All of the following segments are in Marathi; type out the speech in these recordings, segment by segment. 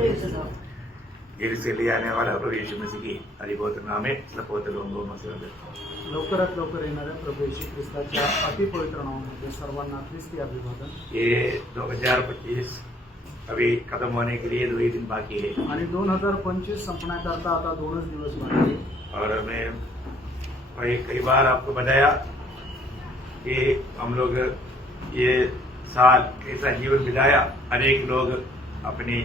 प्रयुक्त गिर से ले आने वाला प्रभु यीशु मसीह की अधिपवित्र नाम है सपोत्र लोगों में से लवकरात लवकर येणाऱ्या प्रभू येशू ख्रिस्ताच्या अतिपवित्र नावामध्ये सर्वांना ख्रिस्ती अभिवादन। ये 2025 अभी खत्म होने के लिए 2 ही दिन बाकी है आणि 2025 संपण्याकरता आता 2च दिवस बाकी आहे। और मैं कई बार आपको बताया कि हम लोग ये साल कैसा जीवन बिताया, अनेक लोग अपनी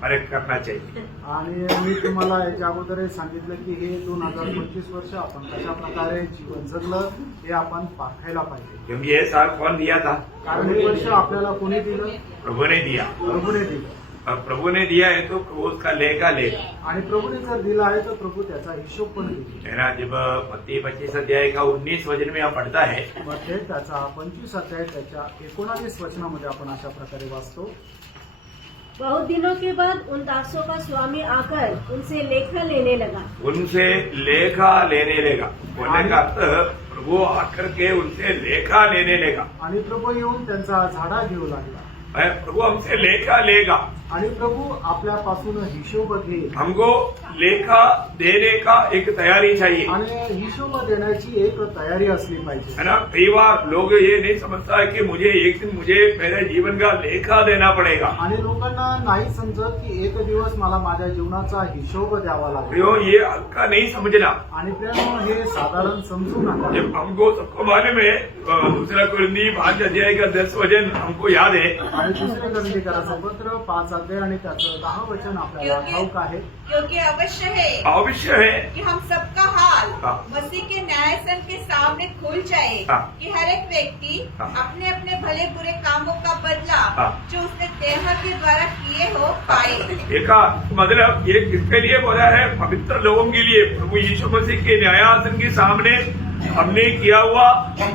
परख करना चाहिए। आणि मी तुम्हाला याच्या अगोदरही सांगितलं की हे 2025 वर्ष आपण कशा प्रकारे जीवन जगलं हे आपण पाहायला पाहिजे। क्योंकि ये साल कौन दिया था? कारण हे वर्ष आपल्याला कोणी दिलं? प्रभु ने दिया। प्रभूने दिलं। और प्रभु ने दिया है तो प्रभु उसका लेगा लेगा। आणि प्रभूने जर दिला आहे तर प्रभू त्याचा हिशोब पण देईल। है ना, जब मत्ती 25 अध्याय का 19 वचन में हम पढ़ता है, मध्ये त्याचा 25 अध्याय त्याच्या 19 वचनामध्ये आपण अशा प्रकारे वाचतो। बहुत दिनों के बाद उन दासों का स्वामी आकर उनसे लेखा लेने लगा। उनसे लेखा लेने लेगा। बोलने का अर्थ प्रभु आकर के उनसे लेखा लेने लेगा। आणि प्रभू येऊन त्यांचा झाडा घेऊ लागला। प्रभु हमसे लेखा लेगा। आणि प्रभू आपल्यापासून हिशोब घेईल। हमको लेखा देने का एक तैयारी चाहिए। आणि हिशोब देण्याची एक तयारी असली पाहिजे। है ना, कई बार लोग ये नहीं समझता है कि मुझे एक दिन मेरे जीवन का लेखा देना पड़ेगा। आणि लोकांना नाही समजत की एक दिवस मला माझ्या जीवनाचा हिशोब द्यावा लागेल। ये हल्का नहीं समझना। आणि प्रेम हे साधारण समजू नका। जब हमको सबको मालूम है, दूसरा कुरिन्दी 5 अध्याय का 10 वचन हमको याद है। आणि दुसरे कुरिन्थीकराचं पत्र 5 अध्याय आणि त्याचं 10 वचन आपल्याला ठाऊक आहे। क्योंकि अवश्य है कि हम सबका हाल मसीह के न्यायासन के सामने खुल जाए, कि हर एक व्यक्ति अपने अपने भले बुरे कामों का बदला जो उसने देह के द्वारा किए हो पाए। देखा, मतलब ये किसके लिए बोला है? पवित्र लोगों के लिए। प्रभु यीशु मसीह के न्यायासन के सामने हमने किया हुआ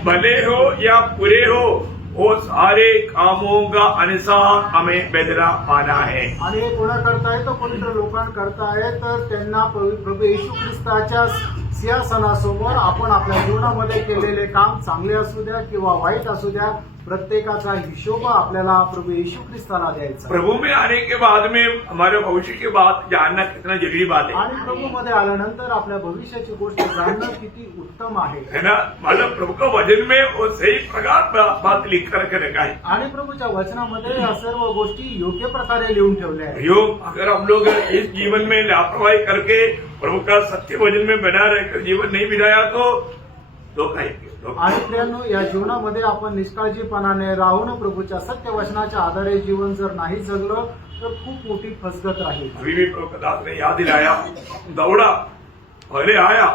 भले हो या बुरे हो, वो सारे कामों का अनुसार हमें बदला पाना है। आणि हे कोणा करताय तो पवित्र लोकांकरता आहे, तर त्यांना प्रभू येशू ख्रिस्ताच्या सिंहासनासमोर आपण आपल्या जीवनामध्ये केलेले काम चांगले असू द्या किंवा वाईट असू द्या, प्रत्येकाचा हिशोब आपल्याला प्रभू येशू ख्रिस्ताला द्यायचा। प्रभु में आने के बाद में हमारे भविष्य की बात जानना कितना जरूरी बात है। आणि प्रभू मध्ये आल्यानंतर आपल्या भविष्याची गोष्ट जाणणं किती उत्तम आहे। है ना, मतलब प्रभु का वचन में वो सही प्रकार बात लिख कर रखा है। आणि प्रभूच्या वचनामध्ये या सर्व गोष्टी योग्य प्रकारे लिहून ठेवल्या आहेत। अगर हम लोग इस जीवन में लापरवाही करके प्रभु का सत्य वचन में बना रहकर जीवन नहीं बिताया तो धोखा है। आणि प्रियांनो, या जीवनामध्ये आपण निष्काळजीपणाने राहून प्रभूच्या सत्य वचनाच्या आधारे जीवन जर नाही जगलं तर खूप मोठी फसगत राहील। अभी भी प्रभु दास ने याद दिलाया, दौड़ा पहले आया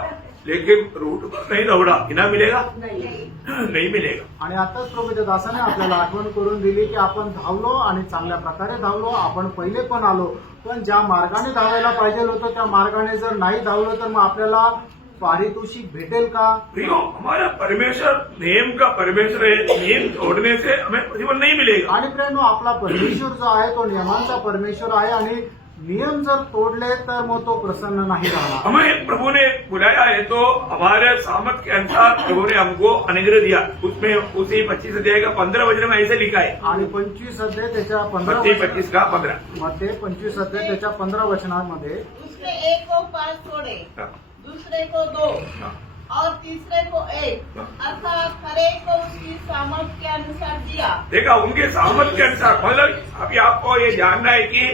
लेकिन रूट पर नहीं दौड़ा, इनाम मिलेगा? नहीं मिलेगा। आणि आताच प्रभूच्या दासाने आपल्याला आठवण करून दिली की आपण धावलो आणि चांगल्या प्रकारे धावलो, आपण पहिले पण आलो, पण ज्या मार्गाने धावायला पाहिजे होतं त्या मार्गाने जर नाही धावलो तर मग आपल्याला पारितोषिक भेटेल का? प्रियो, हमारा परमेश्वर नियम का परमेश्वर है। नियम तोड़ने से हमें प्रतिफल नहीं मिलेगा। आणि प्रियांनो, आपला परमेश्वर जो आहे तो नियमांचा परमेश्वर आहे आणि नियम जर तोडले तर मग तो प्रसन्न नाही राहणार। हमें प्रभु ने बुलाया है तो हमारे सामर्थ के अनुसार प्रभु ने हमको अनुग्रह दिया। उसमें उसी 25 अध्याय का 15 वचन में ऐसे लिखा है। आणि 25 अध्याय त्याच्या 15 मत्ती 25 का 15 मध्ये 25 अध्याय त्याच्या 15 वचनांमध्ये उसने एक को 5 छोड़े, दूसरे को 2 और तीसरे को 1, अर्थात हर एक को उसकी सामर्थ्य के अनुसार दिया। देखा, उनके सामर्थ के अनुसार। मतलब अभी आपको ये जानना है कि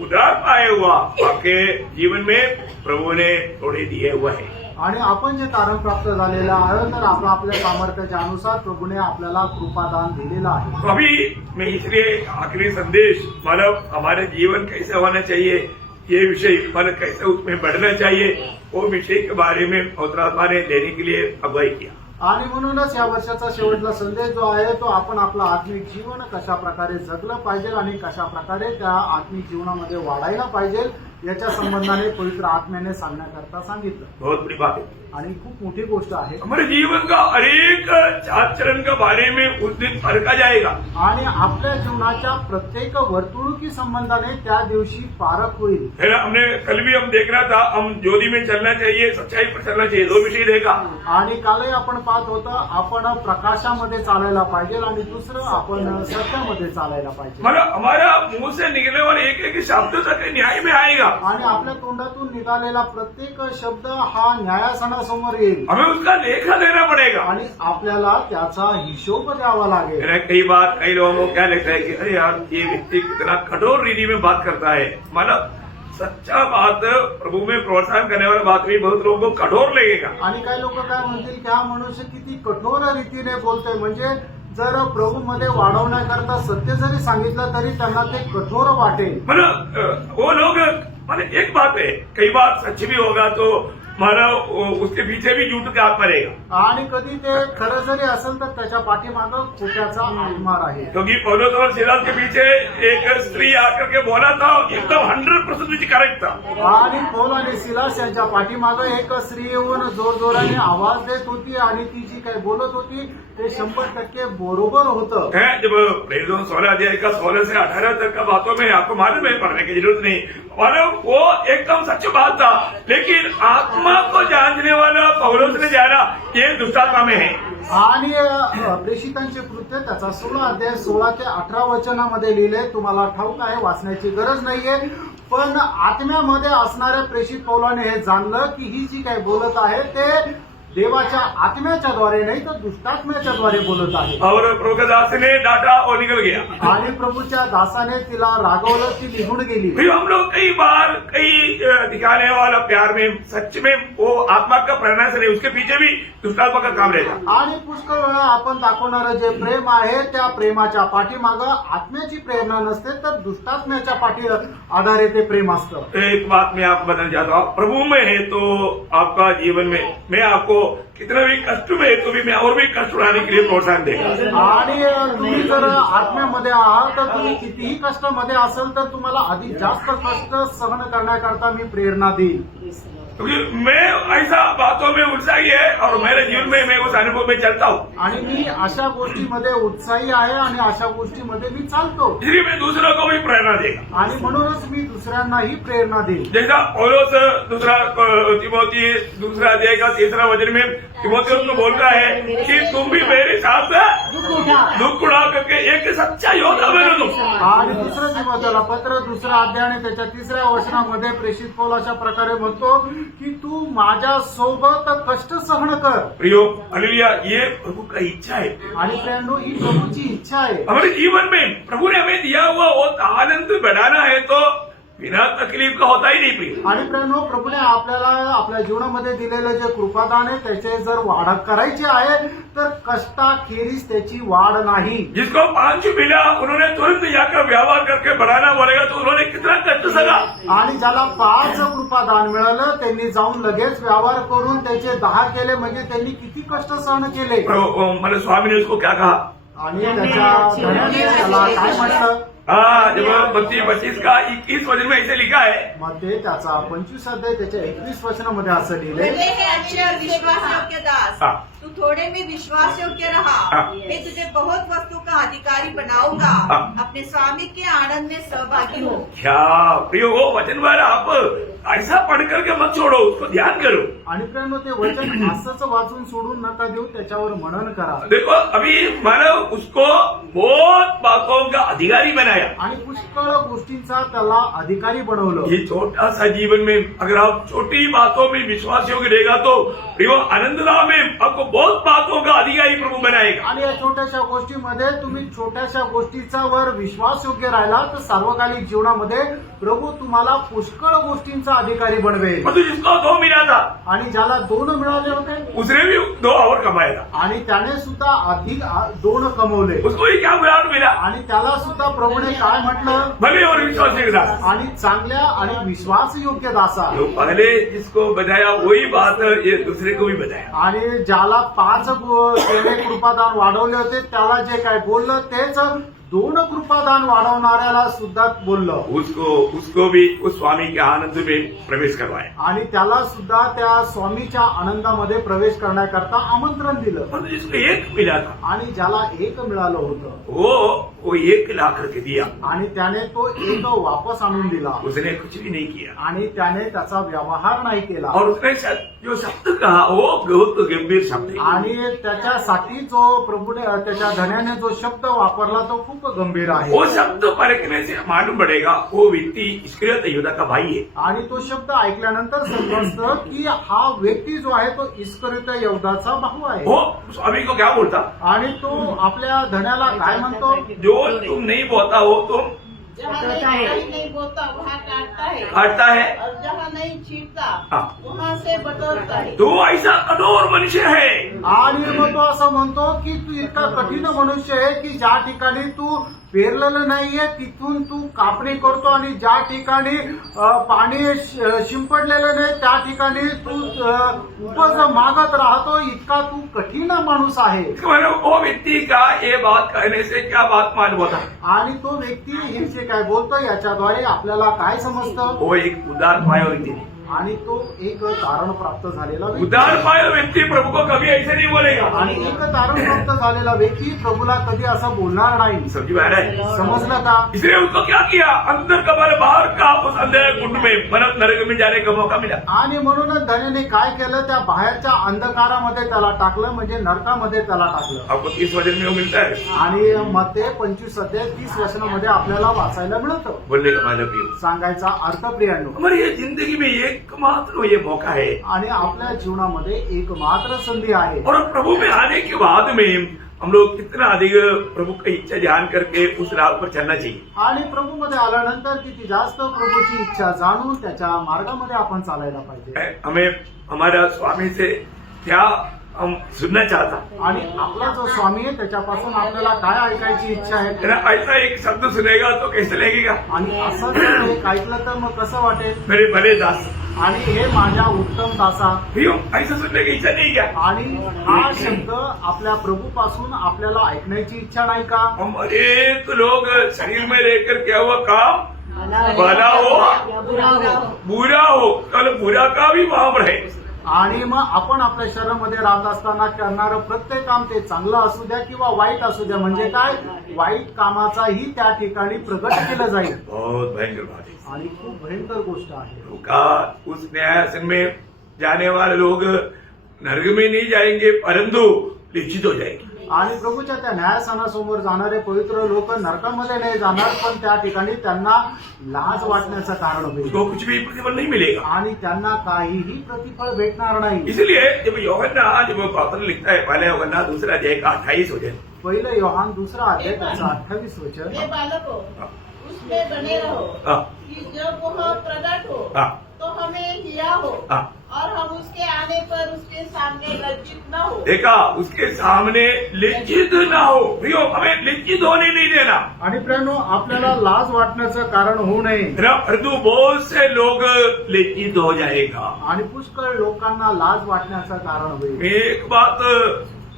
उधार पाए हुआ आपके जीवन में प्रभु ने थोड़े दिए हुए हैं। आणि आपण जे तारण प्राप्त झालेलं आहे तर आपण आपल्या सामर्थ्याच्या अनुसार प्रभूने आपल्याला कृपादान दिलेलं आहे। तो अभी मैं इसलिए आखिरी संदेश, मतलब हमारे जीवन कैसे होना चाहिए, ये विषय मतलब कैसे उसमें बढ़ना चाहिए, वो विषय के बारे में पवित्र आत्मा ने देने के लिए अगुवाई किया। आणि म्हणूनच या वर्षाचा शेवटचा संदेश जो आहे तो आपण आपलं आत्मिक जीवन कशा प्रकारे जगलं पाहिजे आणि कशा प्रकारे त्या आत्मिक जीवनामध्ये वाढायला पाहिजे याच्या संबंधाने पवित्र आत्म्याने सांगण्याकरता सांगितलं। बहुत बड़ी बात है। आणि खूप मोठी गोष्ट आहे। हमारे जीवन का हर एक आचरण के बारे में उस दिन परखा जाएगा। आणि आपल्या जीवनाच्या प्रत्येक वर्तणुकी संबंधाने त्या दिवशी पारख होईल। है ना, हमने कल भी हम देख रहा था, हम ज्योति में चलना चाहिए, सच्चाई पर चलना चाहिए, 2 विषय देखा। आणि कालही आपण पाहत होतं, आपण प्रकाशामध्ये चालायला पाहिजे आणि दुसरं आपण सत्यामध्ये चालायला पाहिजे. मतलब हमारा मुंह से निकलने वाले एक एक शब्द तक न्याय में आएगा. आणि आपल्या तोंडातून निघालेला प्रत्येक शब्द हा न्यायासनासमोर येईल हमें उसका लेखा देना पड़ेगा. आणि आपल्याला त्याचा हिशोब द्यावा लागेल. कई बार कई लोगों को क्या लगता है कि अरे यार ये व्यक्ति कितना कठोर रीति में बात करता है. मतलब सच्चा बात प्रभु में प्रोत्साहन करने वाली बात भी बहुत लोगों को कठोर लगेगा. आणि काही लोक काय म्हणतील की हा मनुष्य किती कठोर रीतीने बोलतोय. म्हणजे जर प्रभू मध्ये वाढवण्याकरता सत्य जरी सांगितलं तरी त्यांना ते कठोर वाटेल. मतलब वो लोग मतलब एक बात है, कई बार सच भी होगा तो मानव उसके पीछे भी झूठ का हाथ मरेगा. आणि कधी ते खरं जरी असेल तर त्याच्या पाठीमागं खोट्याचा आत्मा आहे. क्योंकि पौलुस और सीलास के पीछे एक स्त्री आकर के बोला था, एकदम 100% करेक्ट था. आणि पौल आणि सिलास यांच्या पाठीमागं एक स्त्री येऊन जोरजोराने आवाज देत होती आणि ती जी काही बोलत होती ते 100% बरोबर होतं. है जब प्रेरितों 16 अध्याय का 16 से 18 तक का बातों में आपको मालूम है, पढ़ने की जरूरत नहीं. और वो एकदम सच बात था, लेकिन आत्मा को जानने वाला पौलुस ने जाना ये दुष्टात्मा में है. आणि प्रेषितांचे कृत्य त्याचा 16 अध्याय 16 ते 18 वचनामध्ये लिहिले. तुम्हाला ठाऊक आहे, वाचण्याची गरज नाहीये. पण आत्म्यामध्ये असणाऱ्या प्रेषित पौलाने हे जाणलं की ही जी काही बोलत आहे ते देवाच्या आत्म्याच्या द्वारे नाही तर दुष्टात्म्याच्या द्वारे बोलत आहे. और प्रभु के दास ने डांटा और निकल गया. आणि प्रभूच्या दासाने तिला रागवलं, ती निघून गेली. फिर हम लोग कई बार कई दिखाने वाला प्यार में सच में वो आत्मा का प्रेरणा से नहीं, उसके पीछे भी दुष्टात्मा का काम रहेगा. आणि पुष्कळ वेळा आपण दाखवणारं जे प्रेम आहे त्या प्रेमाच्या पाठीमागं आत्म्याची प्रेरणा नसते तर दुष्टात्म्याच्या पाठी आधारे ते प्रेम असतं. एक बात मैं आपको बताना चाहता हूँ, प्रभु में है तो आपका जीवन में मैं आपको कितना भी कष्ट में है तो भी मैं और भी कष्ट उठाने के लिए प्रोत्साहन देगा. आणि तुम्ही जर आत्म्यामध्ये आहात तर तुम्ही कितीही कष्टामध्ये असेल तर तुम्हाला अधिक जास्त कष्ट सहन करण्याकरता मी प्रेरणा देईल. क्योंकि मैं ऐसा बातों में उत्साही है और मेरे जीवन में मैं उस अनुभव में चलता हूँ. आणि मी अशा गोष्टीमध्ये उत्साही आहे आणि अशा गोष्टीमध्ये मी चालतो. इसलिए मैं दूसरों को भी प्रेरणा देगा. आणि म्हणूनच मी दुसऱ्यांनाही प्रेरणा देईल. जैसा पौलुस दूसरा तिमोथी दूसरा अध्याय का 3रा वचन में तिमोथियुस को बोलता है कि तुम भी मेरे साथ दुख उठा करके एक सच्चा योद्धा बनो तुम. आणि दुसरं तिमोथेला पत्र 2रा अध्याय आणि त्याच्या 3ऱ्या वचनामध्ये प्रेषित पौल अशा प्रकारे म्हणतो की तू माझ्या सोबत कष्ट सहन कर. प्रियो हालेलुया, ये प्रभु का इच्छा है. आणि प्रेरणो ही प्रभूची इच्छा आहे. हमारे जीवन में प्रभु ने हमें दिया हुआ वो आनंद बढ़ाना है तो बिना तकलीफ का होता ही नहीं. प्रिय आणि प्रेरणो प्रभूने आपल्याला आपल्या जीवनामध्ये दिलेलं जे कृपादान आहे त्याचे जर वाढ करायची आहे तर कष्टाखेरीज त्याची वाढ नाही. जिसको 5 मिला उन्होंने तुरंत जाकर व्यवहार करके बढ़ाना बोलेगा तो उन्होंने कितना कष्ट सगा. आणि ज्याला 5 कृपादान मिळालं त्यांनी जाऊन लगेच व्यवहार करून त्याचे 10 केले म्हणजे त्यांनी किती कष्ट सहन केले. मतलब स्वामी ने उसको क्या कहा, आणि त्याच्या धन्याने त्याला काय म्हटलं. जब 25 का 21 वचन में ऐसे लिखा है, मग ते त्याचा 25 अध्याय त्याच्या 21 वचनामध्ये असं लिहिलंय. भले हे अच्छे और विश्वास योग्य दास, हाँ. तू थोड़े में विश्वास योग्य रहा, हाँ. मैं तुझे बहुत वस्तु का अधिकारी बनाऊंगा. हाँ. अपने स्वामी के आनंद में सहभागी हो. क्या प्रियो वो वचन वाला आप ऐसा पढ़ करके मत छोड़ो, उसको ध्यान करो. आणि प्रेरणो ते वचन असंच वाचून सोडून नका देऊ, त्याच्यावर मनन करा. देखो अभी मानव उसको बहुत बातों का अधिकारी बनाया. आणि पुष्कळ गोष्टींचा त्याला अधिकारी बनवलं. ये छोटा सा जीवन में अगर आप छोटी बातों में विश्वास योग्य रहेगा तो प्रियो आनंदराव में आपको बहुत बातों का अधिकारी प्रभु बनाएगा. आणि या छोट्याशा गोष्टीमध्ये तुम्ही छोट्याशा गोष्टीचा वर विश्वास योग्य राहिला तर सार्वकालिक जीवनामध्ये प्रभू तुम्हाला पुष्कळ गोष्टींचा अधिकारी बनवेल. मतलब जिसको 2 मिला था आणि ज्याला 2 मिळाले होते उसने भी 2 और कमाया था. आणि त्याने सुद्धा अधिक 2 कमवले. उसको ही क्या गुलाम मिला, आणि त्याला सुद्धा प्रभूने काय म्हटलं, भले और विश्वास योग्य दास. आणि चांगल्या आणि विश्वास योग्य दासा. जो पहले जिसको बताया वही बात ये दूसरे को भी बताया. आणि ज्याला 5 त्याने कृपादान वाढवले होते त्याला जे काय बोललं तेच 2 कृपादान वाढवणाऱ्याला सुद्धा बोललं. उसको भी उस स्वामी के आनंद में प्रवेश करवाया. आणि त्याला सुद्धा त्या स्वामीच्या आनंदामध्ये प्रवेश करण्याकरता आमंत्रण दिलं. मतलब जिसको 1 मिला था आणि ज्याला 1 मिळालं होतं वो 1 ला करके दिया. आणि त्याने तो 1 वापस आणून दिला. उसने कुछ भी नहीं किया. आणि त्याने त्याचा व्यवहार नाही केला. और उसने जो शब्द कहा वो बहुत गंभीर शब्द है आणि त्याच्यासाठी जो प्रभूने त्याच्या धन्याने जो शब्द वापरला तो खूप गंभीर आहे. वो शब्द परखने से मालूम पड़ेगा वो व्यक्ति इस्करियोत यहूदा का भाई है. आणि तो शब्द ऐकल्यानंतर समजतं की हा व्यक्ती जो आहे तो इस्करियोत यहूदाचा भाऊ आहे. वो स्वामी को क्या बोलता, आणि तो आपल्या धन्याला काय म्हणतो, जो तुम नहीं बोलता हो तुम जहाँ काटता है। नहीं बोता वहाँ काटता है, काटता है. और जहाँ नहीं छीटता हाँ. वहाँ से बटोरता है. तो ऐसा कठोर मनुष्य है. आणि मग तो असं म्हणतो की तू इतका कठीण मनुष्य आहे की ज्या ठिकाणी तू पेरलेलं नाहीये तिथून तू कापणी करतो आणि ज्या ठिकाणी पाणी शिंपडलेलं नाही त्या ठिकाणी तू उपज मागत राहतो. इतका तू कठीण माणूस आहे. वो व्यक्ति का ये बात कहने से क्या बात मालूम होता, आणि तो व्यक्ती हे जे काय बोलतो याच्याद्वारे आपल्याला काय समजतं, वो एक उदार पाया व्यक्ति है. आणि तो एक तारण प्राप्त झालेला व्यक्ती. उदार पाया व्यक्ति प्रभु को कभी ऐसे नहीं बोलेगा. आणि एक तारण प्राप्त झालेला व्यक्ती प्रभूला कधी असं बोलणार नाही. समझ में आ रहा है. समजलं का? इसलिए उसको क्या किया, अंदर का बल बाहर का उस अंधेरे कुंड में मनक नरक में जाने का मौका मिला. आणि म्हणूनच धन्याने काय केलं, त्या बाहेरच्या अंधकारामध्ये त्याला टाकलं, म्हणजे नरकामध्ये त्याला टाकलं. आपको 30 वचन में वो मिलता है. आणि मध्ये 25 अध्याय 30 वचनामध्ये आपल्याला वाचायला मिळतं. बोलने का मतलब ये सांगायचा अर्थ प्रियांनो, हमारी ये जिंदगी में एकमात्र ये मौका है आणि आपल्या जीवनामध्ये एक मात्र संधी आहे. और प्रभु में आने के बाद में हम लोग कितना अधिक प्रभु की इच्छा ध्यान करके उस राह पर चलना चाहिए. आणि प्रभू मध्ये आल्यानंतर किती जास्त प्रभूची इच्छा जाणून त्याच्या मार्गामध्ये आपण चालायला पाहिजे. हमें हमारा स्वामी से क्या हम सुनना चाहता, आणि आपला जो स्वामी आहे त्याच्यापासून आपल्याला काय ऐकायची इच्छा आहे. है ना. ऐसा एक शब्द सुनेगा तो कैसे लगेगा, आणि असं जर एक ऐकलं तर मग कसं वाटेल. मेरे भले दास. आणि हे माझ्या उत्तम दासा. क्यों ऐसा सुनने की इच्छा नहीं क्या. आणि हा शब्द आपल्या प्रभूपासून आपल्याला ऐकण्याची इच्छा नाही का. हम अनेक लोग शरीर में रहकर क्या हुआ काम भला हो या बुरा हो. बुरा हो, कल बुरा का भी वहां पर है. आणि मग आपण आपल्या शहरामध्ये राहत असताना करणारं प्रत्येक काम ते चांगलं असू द्या किंवा वाईट असू द्या, म्हणजे काय वाईट कामाचाही त्या ठिकाणी प्रगट केलं जाईल. बहुत भयंकर बात है. आणि खूप भयंकर गोष्ट आहे. प्रभु का उस न्यायासन में जाने वाले लोग नरक में नहीं जाएंगे परंतु निश्चित हो जाएंगे. आणि प्रभूच्या त्या न्यायस्थानासमोर जाणारे पवित्र लोक नरकामध्ये नाही जाणार, पण त्या ठिकाणी त्यांना लाज वाटण्याचं कारण होईल. उसको कुछ भी प्रतिफल नहीं मिलेगा. आणि त्यांना काहीही प्रतिफळ भेटणार नाही. इसलिए जब यूहन्ना जब वो पत्र लिखता है पहले यूहन्ना दूसरा अध्याय का 28 वचन, पहिलं योहान दुसरा अध्याय त्याचं 28 वचन. हे बालको उसमें बने रहो हाँ. कि जब वह प्रकट हो हाँ. तो हमें हिया हो हाँ. और हम उसके आने पर उसके सामने लज्जित न हो. देखा उसके सामने लज्जित ना हो. प्रियो हमें लज्जित होने नहीं देना. आणि प्रियानो, आपल्याला लाज वाटण्याचं कारण होऊ नये. परंतु बहुत से लोग लज्जित हो जाएगा. आणि पुष्कळ लोकांना लाज वाटण्याचं कारण होईल. मैं एक बात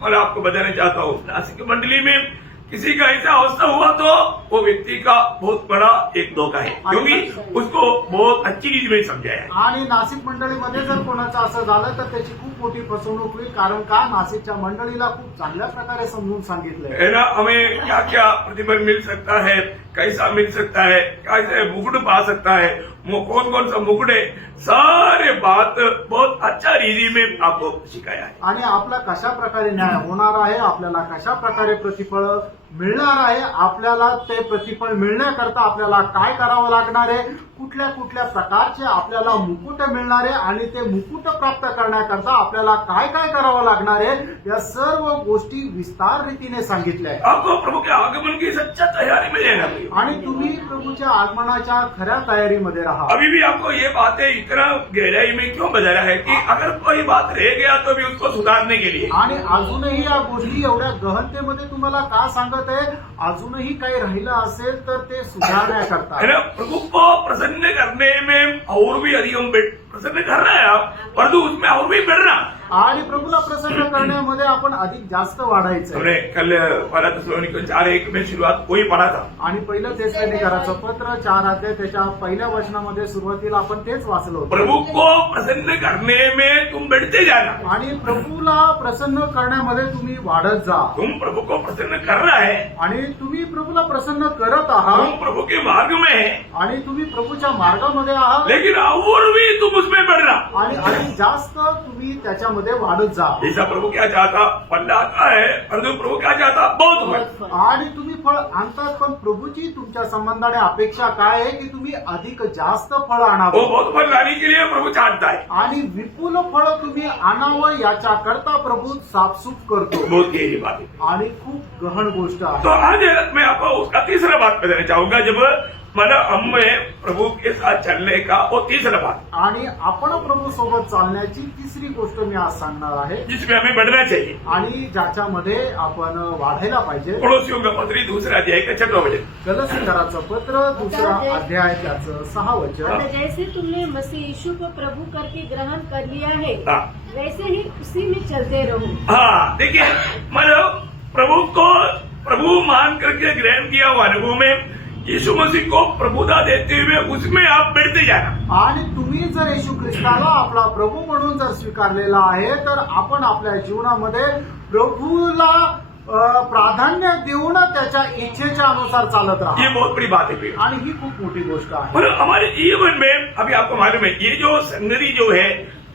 और आपको बताना चाहता हूँ. नासिक मंडली में किसी का ऐसा अवस्था हुआ तो वो व्यक्ती का बहुत बड़ा एक धोखा है, क्योंकि उसको बहुत अच्छी चीज में समझाया है. आणि नाशिक मंडळीमध्ये जर कोणाचं असं झालं तर त्याची खूप मोठी फसवणूक होईल. कारण का, नाशिकच्या मंडळीला खूप चांगल्या प्रकारे समजून सांगितलंय. है ना. हमें क्या क्या प्रतिफल मिल सकता है, कैसा मिल सकता है, कैसे मुकुट पा सकता है, कौन कौन सा मुकुट है, सारे बात बहुत अच्छा रीति में आपको सिखाया है. आणि आपला कशा प्रकारे न्याय होणार आहे, आपल्याला कशा प्रकारे प्रतिफळ मिळणार आहे, आपल्याला ते प्रतिफळ मिळण्याकरता आपल्याला काय करावं लागणार आहे, कुठल्या कुठल्या प्रकारचे आपल्याला मुकुट मिळणार आहे आणि ते मुकुट प्राप्त करण्याकरता आपल्याला काय काय करावं लागणार आहे, या सर्व गोष्टी विस्तार रीतीने सांगितल्या आहेत. आपको प्रभु के आगमन की सच्चा तैयारी में रहना चाहिए. आणि तुम्ही प्रभूच्या आगमनाच्या खऱ्या तयारीमध्ये राहा. अभी भी आपको ये बातें इतना गहराई में क्यों बता रहा है कि अगर कोई बात रह गया तो भी उसको सुधारने के लिए. आणि अजूनही या गोष्टी एवढ्या गहनतेमध्ये तुम्हाला का सांगत आहे, अजूनही काही राहिलं असेल तर ते सुधारण्याकरता. है ना. प्रभु को प्रसन्न करने में और भी अधिक हम प्रसन्न कर रहे हैं, परंतु उसमें और भी बढ़ना. आणि प्रभूला प्रसन्न करण्यामध्ये आपण अधिक जास्त वाढायचं हमने कल पहला थिस्सलुनीकियों 4:1 में शुरुआत वही पढ़ा था। आणि पहिलं थिस्सलुनीकराचं पत्र 4 अध्याय त्याच्या पहिल्या वचनामध्ये सुरुवातीला आपण तेच वाचलं होतं। प्रभु को प्रसन्न करने में तुम बढ़ते जाना। आणि प्रभूला प्रसन्न करण्यामध्ये तुम्ही वाढत जा। तुम प्रभु को प्रसन्न कर रहा है, आणि तुम्ही प्रभूला प्रसन्न करत आहात तुम प्रभु के मार्ग में है, आणि तुम्ही प्रभूच्या मार्गामध्ये आहात लेकिन और भी तुम उसमें बढ़ना। आणि अधिक जास्त तुम्ही त्याच्यामध्ये वाढत जा। ऐसा प्रभु क्या चाहता? फल आता है, परंतु प्रभु क्या चाहता? बहुत फल। आणि तुम्ही फळ आणतात, पण प्रभूची तुमच्या संबंधाने अपेक्षा काय आहे की तुम्ही अधिक जास्त फळ वो आणावं बहुत फल लाने के लिए प्रभु चाहता है। आणि विपुल फळ तुम्ही आणावं याच्या करता प्रभू साफसूफ करतो। बहुत गहरी बात है। आणि खूप गहन गोष्ट तो आहे। आज मैं आपको उसका तीसरा बात बताना चाहूंगा, जब मतलब हमें प्रभु के साथ चलने का वो तीसरा बात, आणि आपण प्रभू सोबत चालण्याची तिसरी गोष्ट मी आज सांगणार आहे, जिसमें हमें बढ़ना चाहिए। आणि ज्याच्यामध्ये आपण वाढायला पाहिजे। पड़ोसियों का पत्री 2 अध्याय का 6वां वचन। गलतीकराचं पत्र 2 अध्याय त्याचं 6 वचन। और जैसे तुमने मसीह यीशु को प्रभु करके ग्रहण कर लिया है, हाँ। वैसे ही उसी में चलते रहो। हाँ, देखिए मतलब प्रभु को प्रभु मान करके ग्रहण किया हुआ अनुभव में यीशु मसीह को प्रभुता देते हुए उसमें आप बढ़ते जाना। आणि तुम्ही जर येशू ख्रिस्ताला आपला प्रभू म्हणून जर स्वीकारलेला आहे, तर आपण आपल्या जीवनामध्ये प्रभूला प्राधान्य देऊन त्याच्या इच्छेच्या अनुसार चालत राहा। ये बहुत बड़ी बात है। आणि ही खूप मोठी गोष्ट आहे। पर हमारे जीवन में अभी आपको मालूम है, ये जो संगति जो है,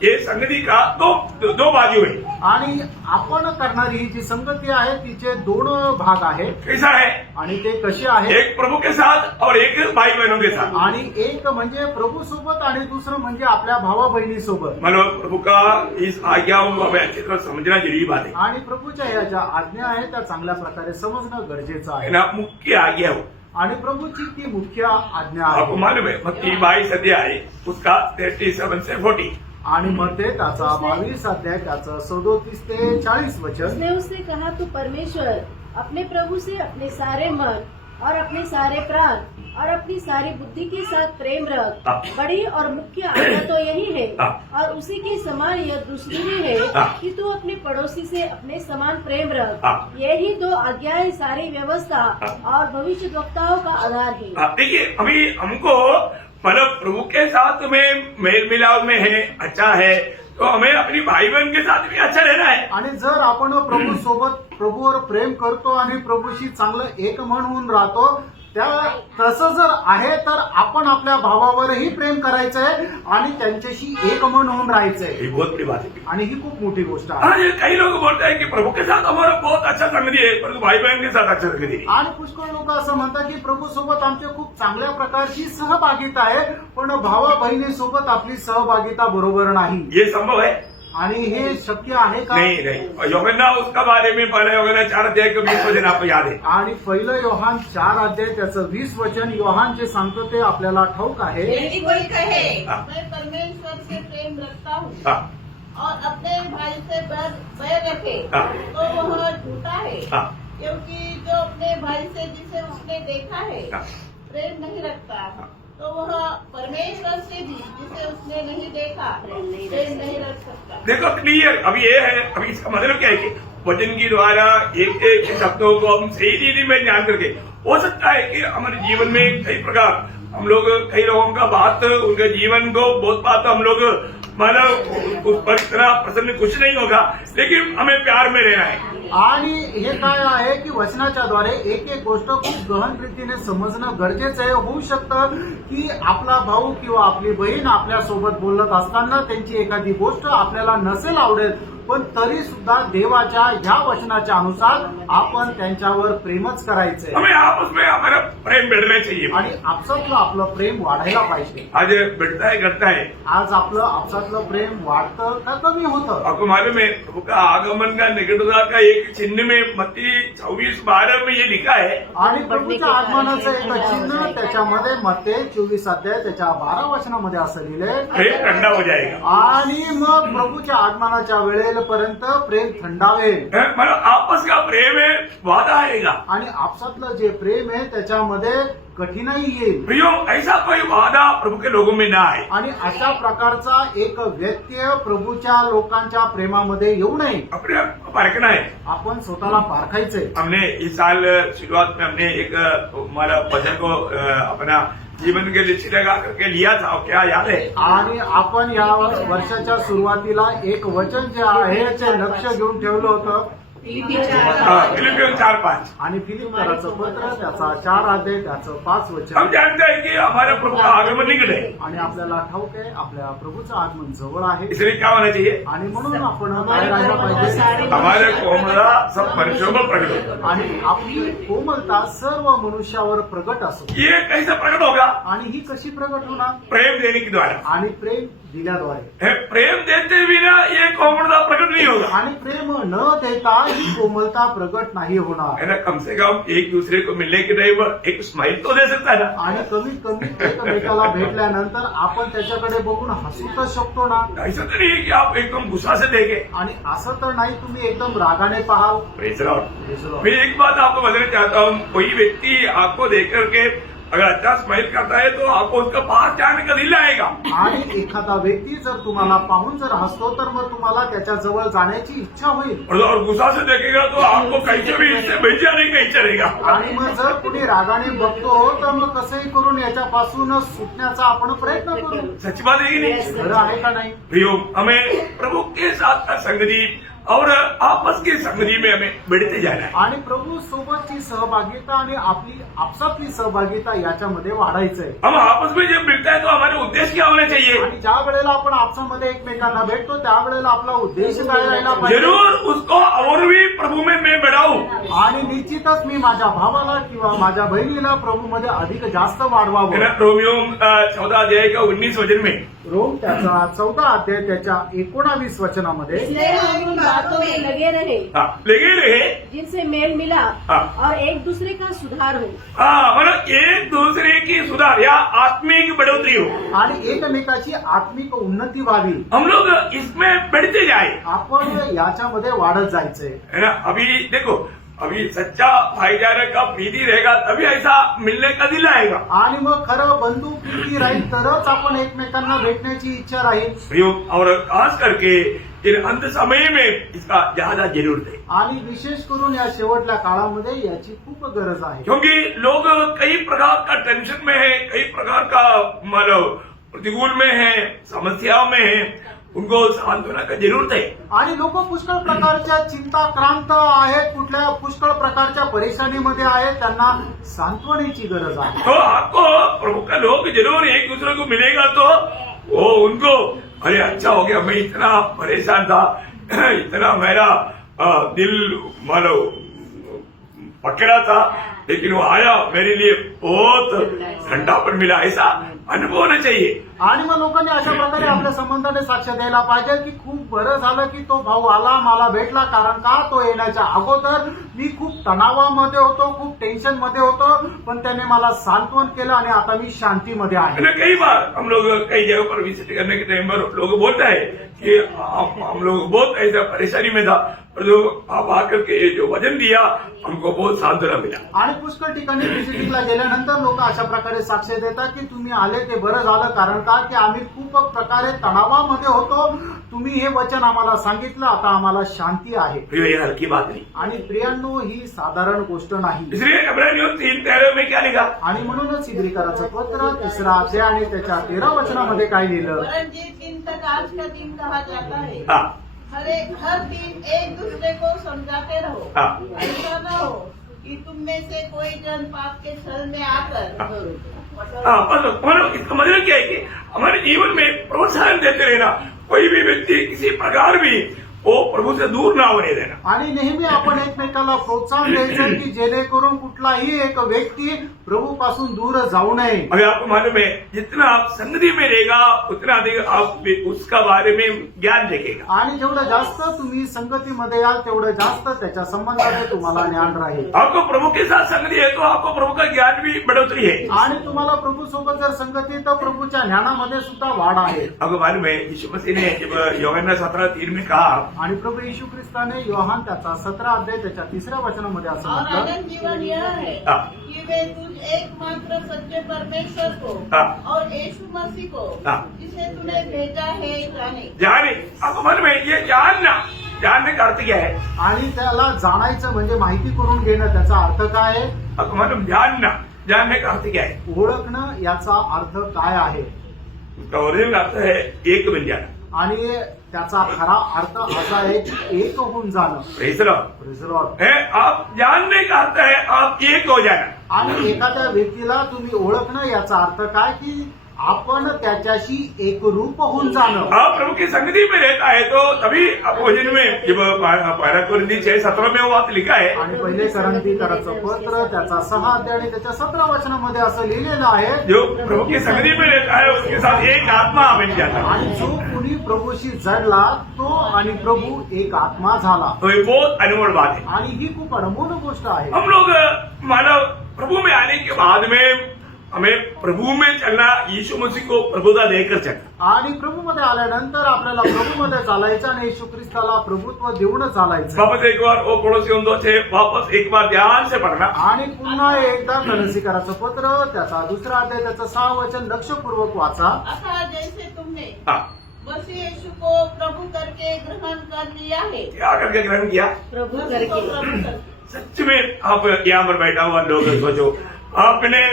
ये संगति का दो बाजू है। आणि आपण करणारी ही जी संगती आहे तिचे 2 भाग आहेत। कैसा है? आणि ते कसे आहे? एक प्रभु के साथ और एक भाई बहनों के साथ। आणि एक म्हणजे प्रभू सोबत आणि दुसरं म्हणजे आपल्या भावा बहिणी सोबत। मतलब प्रभु का इस आज्ञाओं को हमें अच्छी तरह समझना जरूरी बात है। आणि प्रभूच्या ह्या ज्या आज्ञा आहेत त्या चांगल्या प्रकारे समजणं गरजेचं आहे। ना मुख्य आज्ञा हो, आणि प्रभूची ती मुख्य आज्ञा आहे। आपको मालूम है मत्ती 22 अध्याय उसका 37 से 40। आणि मध्ये त्याचा 22 अध्याय त्याचं 37 ते 40 वचन। उसने उससे कहा, तू परमेश्वर अपने प्रभु से अपने सारे मन और अपने सारे प्राण और अपनी सारी बुद्धि के साथ प्रेम रख। बड़ी और मुख्य आज्ञा तो यही है, और उसी के समान यह दूसरी भी है कि तू अपने पड़ोसी से अपने समान प्रेम रख। यही 2 आज्ञाएं सारी व्यवस्था और भविष्यद्वक्ताओं का आधार है। देखिए अभी हमको मतलब प्रभु के साथ में मेल मिलाप में है, अच्छा है, तो हमें अपनी भाई बहन के साथ भी अच्छा रहना है। आणि जर आपण प्रभू सोबत प्रभूवर प्रेम करतो आणि प्रभूशी चांगलं एक मन होऊन राहतो, त्या तसं जर आहे तर आपण आपल्या भावावरही प्रेम करायचंय आणि त्यांच्याशी एक मन होऊन राहायचंय। ये बहुत बड़ी बात है। आणि ही खूप मोठी गोष्ट आहे। आज कई लोग बोलते हैं कि प्रभु के साथ हमारा बहुत अच्छा संगति है, परंतु भाई बहन के साथ अच्छा संगति नहीं। आणि पुष्कळ लोक असं म्हणतात की प्रभू सोबत आमची खूप चांगल्या प्रकारची सहभागिता आहे, पण भावा बहिणी सोबत आपली सहभागिता बरोबर नाही। ये संभव है? आणि हे शक्य आहे का? नहीं। यूहन्ना उसका बारे में पहले यूहन्ना 4 अध्याय के 20 वचन आपको याद है। आणि पहिलं योहान 4 अध्याय त्याचं 20 वचन योहान जे सांगतो ते आपल्याला ठाऊक आहे। यदि कोई कहे मैं परमेश्वर से प्रेम रखता हूँ हाँ, और अपने भाई से बैर रखे हाँ। तो वह झूठा है, हाँ। क्योंकि जो अपने भाई से जिसे उसने देखा है हाँ। प्रेम नहीं रखता, तो वह परमेश्वर से भी जिसे उसने नहीं देखा प्रेम नहीं रख सकता। देखो क्लियर अभी ये है, अभी इसका मतलब क्या है कि वचन के द्वारा एक एक शब्दों को हम सही रीति में जान करके, हो सकता है कि हमारे जीवन में कई प्रकार हम लोग कई लोगों का बात उनके जीवन को बहुत बात हम लोग मतलब उस पर इतना प्रसन्न कुछ नहीं होगा, लेकिन हमें प्यार में रहना है। आणि हे काय आहे की वचनाच्या द्वारे एक एक गोष्ट खूप गहन रीतीने समजणं गरजेचं आहे। होऊ शकतं की आपला भाऊ किंवा आपली बहीण आपल्या सोबत बोलत असताना त्यांची एखादी गोष्ट आपल्याला नसेल आवडेल, पण तरी सुद्धा देवाच्या ह्या वचनाच्या अनुसार आपण त्यांच्यावर प्रेमच करायचंय। हमें आपस में हमारा प्रेम बढ़ना चाहिए आणि आपसातलं आपलं प्रेम वाढायला पाहिजे। आज बढ़ता है घटता है। आज आपलं आपसातलं प्रेम वाढतं का कमी होतं? आपको मालूम है प्रभु का आगमन का निकटता का एक चिन्ह में मत्ती 24:12 में ये लिखा है। आणि प्रभूच्या आगमनाचं एक चिन्ह त्याच्यामध्ये मत्ते 24 अध्याय त्याच्या 12 वचनामध्ये असं लिहिलंय, प्रेम ठंडा हो जाएगा। आणि मग प्रभूच्या आगमनाच्या वेळेपर्यंत प्रेम थंडावेल। मतलब आपस का प्रेम है वादा आएगा। आणि आपसातलं जे प्रेम आहे त्याच्यामध्ये कठीणाई येईल प्रियो, ऐसा कोई वादा प्रभु के लोगों में ना आए। आणि अशा प्रकारचा एक व्यत्यय प्रभूच्या लोकांच्या प्रेमामध्ये येऊ नये. अपने परखना है। आपण स्वतःला पारखायचंय. हमने इस साल शुरुआत में हमने एक हमारा वचन को अपना जीवन के लिए लगा करके लिया था, क्या याद है? आणि आपण या वर्षाच्या सुरुवातीला एक वचन जे आहे ते लक्ष घेऊन ठेवलं होतं फिलिपियन 4:5। आणि फिलिप्पीकराचं पत्र त्याचा 4 अध्याय त्याचं 5 हम वचन. जानते हैं कि हमारा प्रभु का आगमन निकट है, आणि आपल्याला ठाऊक आहे आपल्या प्रभूचं आगमन जवळ आहे. इसलिए क्या होना चाहिए? आणि म्हणून आपण काय राहायला पाहिजे. हमारे कोमलता सब मनुष्यों में प्रकट हो। आणि आपली कोमलता सर्व मनुष्यावर प्रगट असो. ये कैसे प्रकट होगा? आणि ही कशी प्रगट होणार? प्रेम देने के द्वारा। आणि प्रेम दिल्याद्वारे. है, प्रेम देते बिना ये कोमलता प्रकट नहीं होगा, आणि प्रेम न देता ही कोमलता प्रगट नाही होणार. है ना? कम से कम एक दूसरे को मिलने के टाइम एक स्माइल तो दे सकता है ना। आणि कमीत कमी एकमेकाला भेटल्यानंतर आपण त्याच्याकडे बघून हसू तर शकतो ना. ऐसा तो नहीं है कि आप एकदम गुस्सा से देखें। आणि असं तर नाही तुम्ही एकदम रागाने पाहाल. Praise the Lord. मैं एक बात आपको बताना चाहता हूँ, कोई व्यक्ति आपको देख करके अगर अच्छा स्माइल करता है तो आपको उसका पास जाने का दिल आएगा। आणि एखादा व्यक्ती जर तुम्हाला पाहून जर हसतो तर मग तुम्हाला त्याच्या जवळ जाण्याची इच्छा होईल. और गुस्सा से देखेगा तो आपको कैसे भी इससे भेज जाने का इच्छा रहेगा। आणि मग जर कुणी रागाने बघतो तर मग कसंही करून याच्यापासून सुटण्याचा आपण प्रयत्न करू. सच्ची बात है कि नहीं? खरं आहे का नाही? प्रियो, हमें प्रभु के साथ का संगति और आपस की संगति में हमें बढ़ते जाना है। आणि प्रभू सोबतची सहभागिता आणि आपली आपसातली सहभागिता याच्यामध्ये वाढायचंय. हम आपस में जब मिलता है तो हमारे उद्देश्य क्या होने चाहिए? आणि ज्या वेळेला आपण आपसामध्ये एकमेकांना भेटतो त्यावेळेला आपला उद्देश काय राहिला पाहिजे. जरूर उसको और भी प्रभु में मैं बढ़ाऊं। आणि निश्चितच मी माझ्या भावाला किंवा माझ्या बहिणीला प्रभूमध्ये अधिक जास्त वाढवावं. रोमियो 14 अध्याय का 19 वचन में रोम त्याचा 14 अध्याय त्याच्या 19 वचनामध्ये इसलिए हम उन बातों में लगे रहे लगे रहे जिनसे मेल मिला और एक दूसरे का सुधार हो. मतलब एक दूसरे की सुधार या आत्मिक बढ़ोतरी हो, आणि एकमेकाची आत्मिक उन्नती व्हावी. हम लोग इसमें बढ़ते जाए, आपण याच्यामध्ये वाढत जायचंय. है ना? अभी देखो, अभी सच्चा भाईचारा का प्रीति रहेगा तभी ऐसा मिलने का दिल आएगा. आणि मग खरं बंधू प्रीती राहील तरच आपण एकमेकांना भेटण्याची इच्छा राहील. प्रयोग और खास करके इन अंत समय में इसका ज्यादा जरूरत है, आणि विशेष करून या शेवटल्या काळामध्ये याची खूप गरज आहे. क्योंकि लोग कई प्रकार का टेंशन में है, कई प्रकार का मतलब प्रतिकूल में है, समस्याओं में है, उनको सांत्वना का जरूरत है. आणि लोक पुष्कळ प्रकारच्या चिंताक्रांत आहेत, कुठल्या पुष्कळ प्रकारच्या परेशानीमध्ये आहेत, त्यांना सांत्वनेची गरज आहे. तो आपको प्रभु का लोग जरूर एक दूसरे को मिलेगा तो वो उनको अरे अच्छा हो गया, मैं इतना परेशान था, इतना मेरा दिल मानो पकड़ा था, लेकिन वो आया, मेरे लिए बहुत ठंडापन मिला, ऐसा अनुभव होना चाहिए. आणि मग लोकांनी अशा प्रकारे आपल्या संबंधाने साक्ष द्यायला पाहिजे की खूप बरं झालं की तो भाऊ आला, मला भेटला. कारण का तो येण्याच्या अगोदर मी खूप तणावामध्ये होतो, खूप टेन्शन मध्ये होतो, पण त्याने मला सांत्वन केलं आणि आता मी शांतीमध्ये आहे. कई बार हम लोग कई जगह पर विजिट करने के टाइम पर लोग बोलता है कि हम लोग बहुत ऐसा परेशानी में था, और जो आप आकर के जो वचन दिया हमको बहुत सांत्वना मिला. आणि पुष्कळ ठिकाणी विजिटिंगला गेल्यानंतर लोक अशा प्रकारे साक्ष देतात की तुम्ही आले ते बरं झालं. कारण का की आम्ही खूप प्रकारे तणावामध्ये होतो, तुम्ही हे वचन आम्हाला सांगितलं, आता आम्हाला शांती आहे. प्रिय, ये हल्की बात नहीं. आणि प्रियांनो ही साधारण गोष्ट नाही. इसलिए इब्रानियों 3:13 में क्या लिखा? आणि म्हणूनच इब्रिकराचं पत्र 3 अध्याय आणि त्याच्या 13 वचनामध्ये काय लिहिलं. वरन जिस दिन तक आज का दिन कहा जाता है, हाँ, हर दिन एक दूसरे को समझाते रहो. हाँ. ऐसा न हो कि तुम में से कोई जन पाप के छल में आकर मतलब इसका मतलब क्या है कि हमारे जीवन में प्रोत्साहन देते रहना, कोई भी व्यक्ति किसी प्रकार भी वो प्रभु से दूर ना होने देना. आणि नेहमी आपण एकमेकाला प्रोत्साहन द्यायचं की जेणेकरून कुठलाही एक व्यक्ती प्रभू पासून दूर जाऊ नये. अभी आपको मालूम है, जितना आप संगति में रहेगा उतना अधिक आप उसका बारे में ज्ञान देखेगा. आणि जेवढं जास्त तुम्ही संगतीमध्ये याल तेवढं जास्त त्याच्या संबंधाने तुम्हाला ज्ञान राहील. आपको प्रभु के साथ संगति है तो आपको प्रभु का ज्ञान भी बढ़ोतरी है. आणि तुम्हाला प्रभू सोबत जर संगती तर प्रभूच्या ज्ञानामध्ये सुद्धा वाढ आहे. आपको मालूम है, यीशु मसीह ने जब यूहन्ना 17:3 में कहा आणि प्रभू येशू ख्रिस्ताने योहान त्याचा 17 अध्याय त्याच्या 3 वचनामध्ये असं और म्हटलं, अनंत जीवन यह है हाँ। कि वे तुझ एकमात्र सच्चे परमेश्वर को हाँ। और यीशु मसीह को हाँ। जिसे तूने भेजा है जाने। जाने अब मन में ये जानने का अर्थ क्या है? आणि त्याला जाणायचं म्हणजे माहिती करून घेणं, त्याचा अर्थ काय आहे? अब मतलब जानने का अर्थ क्या है? ओळखणं याचा अर्थ काय आहे? उसका ओरिजिनल अर्थ है एक बन जाना। आणि त्याचा खरा अर्थ असा आहे की एक होऊन जाणं. Praise the Lord. Praise the Lord. है आप जानने का अर्थ है आप एक हो जाना। आणि एखाद्या व्यक्तीला तुम्ही ओळखणं याचा अर्थ काय की आपण त्याच्याशी एकरूप होऊन जाणं. आप प्रभु की संगति में रहता है तो तभी अपोजिन में जब 12 कोरिन्थी 6:17 में वो बात लिखा है, आणि पहिले करंथीकराचं पत्र त्याचा 6 अध्याय आणि त्याच्या 17 वचनामध्ये असं लिहिलेलं आहे, जो प्रभु की संगति में रहता है उसके साथ एक आत्मा बन जाता है। आणि जो कुणी प्रभूशी जडला तो आणि प्रभु एक आत्मा झाला. तो ये बहुत अनमोल बात है। आणि ही खूप अनमोल गोष्ट आहे. हम लोग मानव प्रभु में आने के बाद में हमें प्रभु में चलना, यीशु मसीह को प्रभुता देकर चलना। आणि प्रभूमध्ये आल्यानंतर आपल्याला प्रभूमध्ये चालायचं आणि येशू ख्रिस्ताला प्रभुत्व देऊनच चालायचं. वापस एक बार वो कोलोसियों 2:6 वापस एक बार ध्यान से पढ़ना। आणि पुन्हा एकदा कलसीकराचं पत्र त्याचा 2 अध्याय त्याचं 6 वचन लक्षपूर्वक वाचा. अतः जैसे तुमने हाँ, मसीह यीशु को प्रभु करके ग्रहण कर लिया है, क्या करके ग्रहण किया? प्रभु मसीह करके को प्रभु करके। सच में आप यहाँ पर बैठा हुआ लोग सोचो, आपने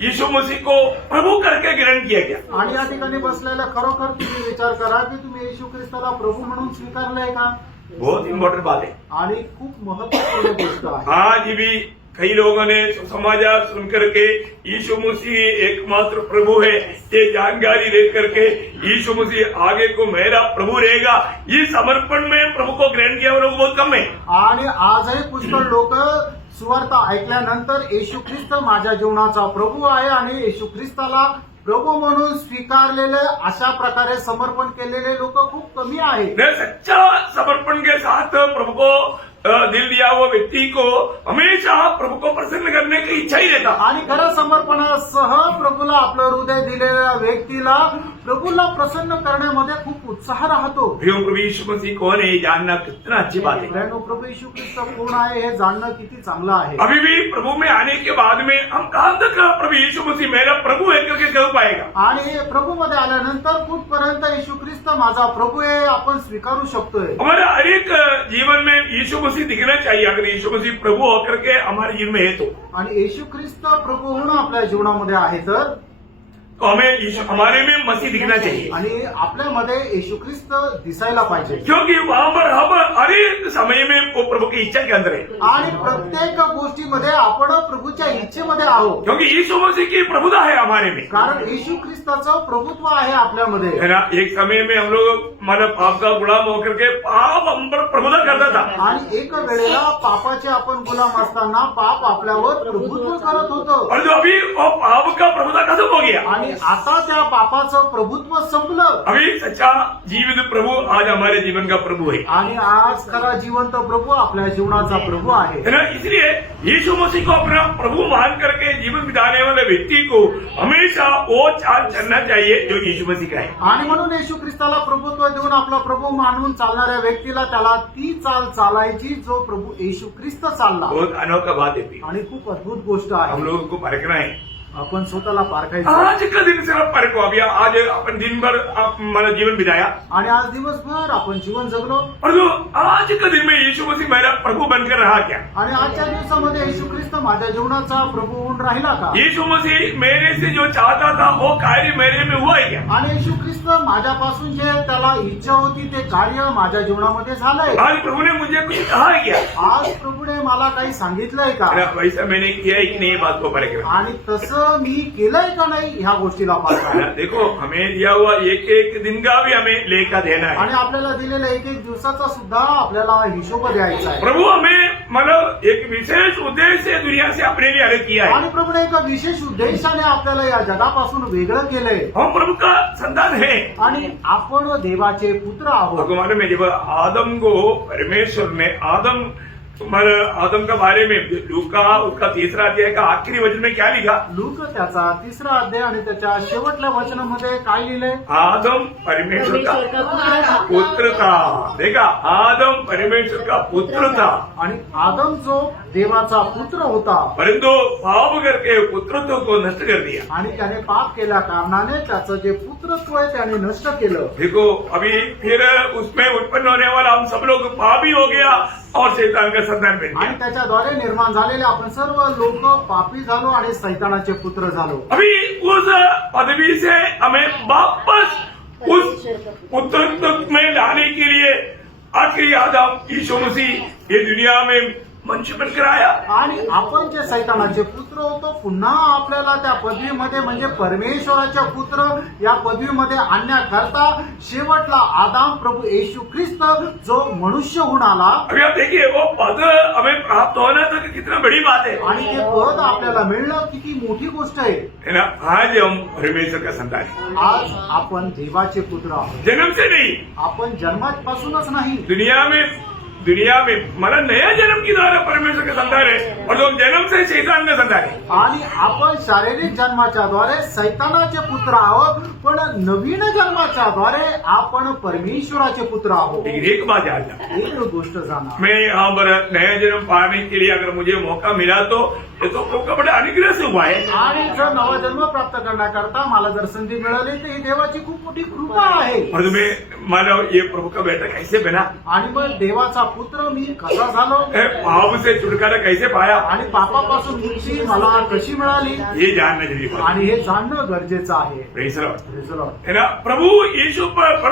यीशु मसीह को प्रभु करके ग्रहण किया क्या? आणि या ठिकाणी बसलेल्या खरोखर तुम्ही विचार करा की तुम्ही येशू ख्रिस्ताला प्रभू म्हणून स्वीकारलंय का? बहुत इम्पोर्टेंट बात है। आणि खूप महत्वपूर्ण गोष्ट आहे. आज भी कई लोगों ने समाचार सुनकर के यीशु मसीह एकमात्र प्रभु है ये जानकारी लेकर के यीशु मसीह आगे को मेरा प्रभु रहेगा, ये समर्पण में प्रभु को ग्रहण किया और वो बहुत कम है। आणि आजही पुष्कळ लोक सुवार्ता ऐकल्यानंतर येशू ख्रिस्त माझ्या जीवनाचा प्रभू आहे आणि येशू ख्रिस्ताला प्रभू म्हणून स्वीकारलेले अशा प्रकारे समर्पण केलेले लोक खूप कमी आहेत. मैं सच्चा समर्पण के साथ प्रभु को दिल दिया हुआ व्यक्ति को हमेशा प्रभु को प्रसन्न करने की इच्छा ही रहता। आणि खऱ्या समर्पणासह प्रभूला आपलं हृदय दिलेल्या व्यक्तीला प्रभूला प्रसन्न करण्यामध्ये खूप उत्साह राहतो. प्रभु यीशु मसीह कौन है ये जानना कितना अच्छी बात है। मित्रांनो, प्रभू येशू ख्रिस्त कोण आहे हे जाणणं किती चांगलं आहे. अभी भी प्रभु में आने के बाद में हम कहाँ तक प्रभु यीशु मसीह मेरा प्रभु है करके कह पाएगा? आणि प्रभूमध्ये आल्यानंतर कुठपर्यंत येशू ख्रिस्त माझा प्रभू आहे आपण स्वीकारू शकतोय. हमारे हर एक जीवन में यीशु मसीह दिखना चाहिए। अगर यीशु मसीह प्रभु होकर के हमारे जीवन में है तो आणि येशू ख्रिस्त प्रभू होणं आपल्या जीवनामध्ये आहे तर हमें हमारे में मसीह दिखना चाहिए। आणि आपल्यामध्ये येशू ख्रिस्त दिसायला पाहिजे. क्योंकि वहां पर हम हर एक समय में वो प्रभु की इच्छा के अंदर है। आणि प्रत्येक गोष्टीमध्ये आपण प्रभूच्या इच्छेमध्ये आहोत. क्योंकि यीशु मसीह की प्रभुता है हमारे में, कारण येशू ख्रिस्ताचं प्रभुत्व आहे आपल्यामध्ये. है ना। एक समय में हम लोग मतलब पाप का गुलाम होकर के पाप हम पर प्रभुता करता था, आणि एक वेळेला पापाचे आपण गुलाम असताना पाप आपल्यावर प्रभुत्व करत होतं. और जो अभी वो पाप का प्रभुता खत्म हो गया, आणि आता त्या पापाचं प्रभुत्व संपलं. अभी सच्चा जीवित प्रभु आज हमारे जीवन का प्रभु है। आणि आज खरा जिवंत प्रभू आपल्या जीवनाचा प्रभू आहे. है ना। इसलिए यीशु मसीह को अपना प्रभु मान करके जीवन बिताने वाले व्यक्ति को हमेशा वो चाल चलना चाहिए जो यीशु मसीह का है। आणि म्हणून येशू ख्रिस्ताला प्रभुत्व देऊन आपला प्रभू मानून चालणाऱ्या व्यक्तीला त्याला ती चाल चालायची जो प्रभू येशू ख्रिस्त चालला. बहुत अनोखा बात है। आणि खूप अद्भुत गोष्ट हम आहे. लोगों को परखना है। आपण स्वतःला पारखायचं. आज का दिन सिर्फ परखो। अभी आज अपन दिन भर हमारा जीवन बिताया आणि आज दिवसभर आपण जीवन जगलो. और जो आज का दिन में यीशु मसीह मेरा प्रभु बनकर रहा क्या? आणि आजच्या दिवसामध्ये येशू ख्रिस्त माझ्या जीवनाचा प्रभू होऊन राहिला का? यीशु मसीह मेरे से जो चाहता था वो कार्य मेरे में हुआ है क्या? आणि येशू ख्रिस्त माझ्यापासून जे त्याला इच्छा होती ते कार्य माझ्या जीवनामध्ये झालंय. आज प्रभु ने मुझे कुछ कहा है क्या? आज प्रभूने मला काही सांगितलंय का? वैसा मैंने किया है कि नहीं, बात को परखना। आणि तसं मी केलंय का नाही ह्या गोष्टीला पाहता. देखो हमें दिया हुआ एक एक दिन का भी हमें लेखा देना है। आणि आपल्याला दिलेल्या एक एक दिवसाचा सुद्धा आपल्याला हिशोब द्यायचा आहे. प्रभु हमें मतलब एक विशेष उद्देश्य से दुनिया से अपने लिए अलग किया है। आणि प्रभूने एका विशेष उद्देशाने आपल्याला या जगापासून वेगळं केलंय. हम प्रभु का संतान है। आणि आपण देवाचे पुत्र आहोत. भगवान में जब आदम को परमेश्वर ने आदम तुम्हारे आदम के बारे में लूका उसका 3रा अध्याय का आखिरी वचन में क्या लिखा? लूक त्याचा 3रा अध्याय आणि त्याच्या शेवटल्या वचनामध्ये काय लिहिलंय? आदम परमेश्वर का परमेश्वर का पुत्र था. पुत्र था. देखा, आदम परमेश्वर का पुत्र था, आणि आदम जो देवाचा पुत्र होता, परंतु पाप करके पुत्रत्व को नष्ट कर दिया. आणि त्याने पाप केल्या कारणाने त्याचं जे पुत्रत्व आहे त्याने नष्ट केलं. देखो, अभी फिर उसमें उत्पन्न होने वाला हम सब लोग पापी हो गया और शैतान का संतान बन आणि गया. त्याच्याद्वारे निर्माण झालेले आपण सर्व लोक पापी झालो आणि सैतानाचे पुत्र झालो. अभी उस पदवी से हमें वापस उस पुत्रत्व में लाने के लिए आखिरी आदम यीशु मसीह ये दुनिया में मनुष्य बनकर आया. आणि आपण जे सैतानाचे पुत्र होतो पुन्हा आपल्याला त्या पदवीमध्ये म्हणजे परमेश्वराचे पुत्र या पदवीमध्ये आणण्याकरता शेवटला आदाम प्रभू येशू ख्रिस्त जो मनुष्य होऊन आला. अभी आप देखिए, वो पद हमें प्राप्त होना तो कितना बड़ी बात है. आणि ते पद आपल्याला मिळणं किती मोठी गोष्ट आहे. है ना? आज हम परमेश्वर का संतान है. आज आपण देवाचे पुत्र आहोत. जन्म से नहीं, आपण जन्मापासूनच नाही, दुनिया में हमारा नया जन्म के द्वारा परमेश्वर का संतान है और जो जन्म से शैतान का संतान है. आणि आपण शारीरिक जन्माच्या द्वारे सैतानाचे पुत्र आहोत, पण नवीन जन्माच्या द्वारे आपण परमेश्वराचे पुत्र आहोत. लेकिन एक बात याद रखना, एक गोष्ट जाणा, मैं यहाँ पर नया जन्म पाने के लिए अगर मुझे मौका मिला तो ये तो प्रभु का बड़ा अनुग्रह से हुआ है. आणि जर नवा जन्म प्राप्त करण्याकरता मला जर संधी मिळाली तर ही देवाची खूप मोठी कृपा आहे. और तुम्हें मानो ये प्रभु का बेटा कैसे बना, आणि मग देवाचा पुत्र मी कसा झालो, पाप से छुटकारा कैसे पाया, आणि पापापासून मुक्ती मला कशी मिळाली, ये जानना जरूरी बात आणि हे जाणणं गरजेचं आहे. Praise the Lord. Praise the Lord. है ना? प्रभु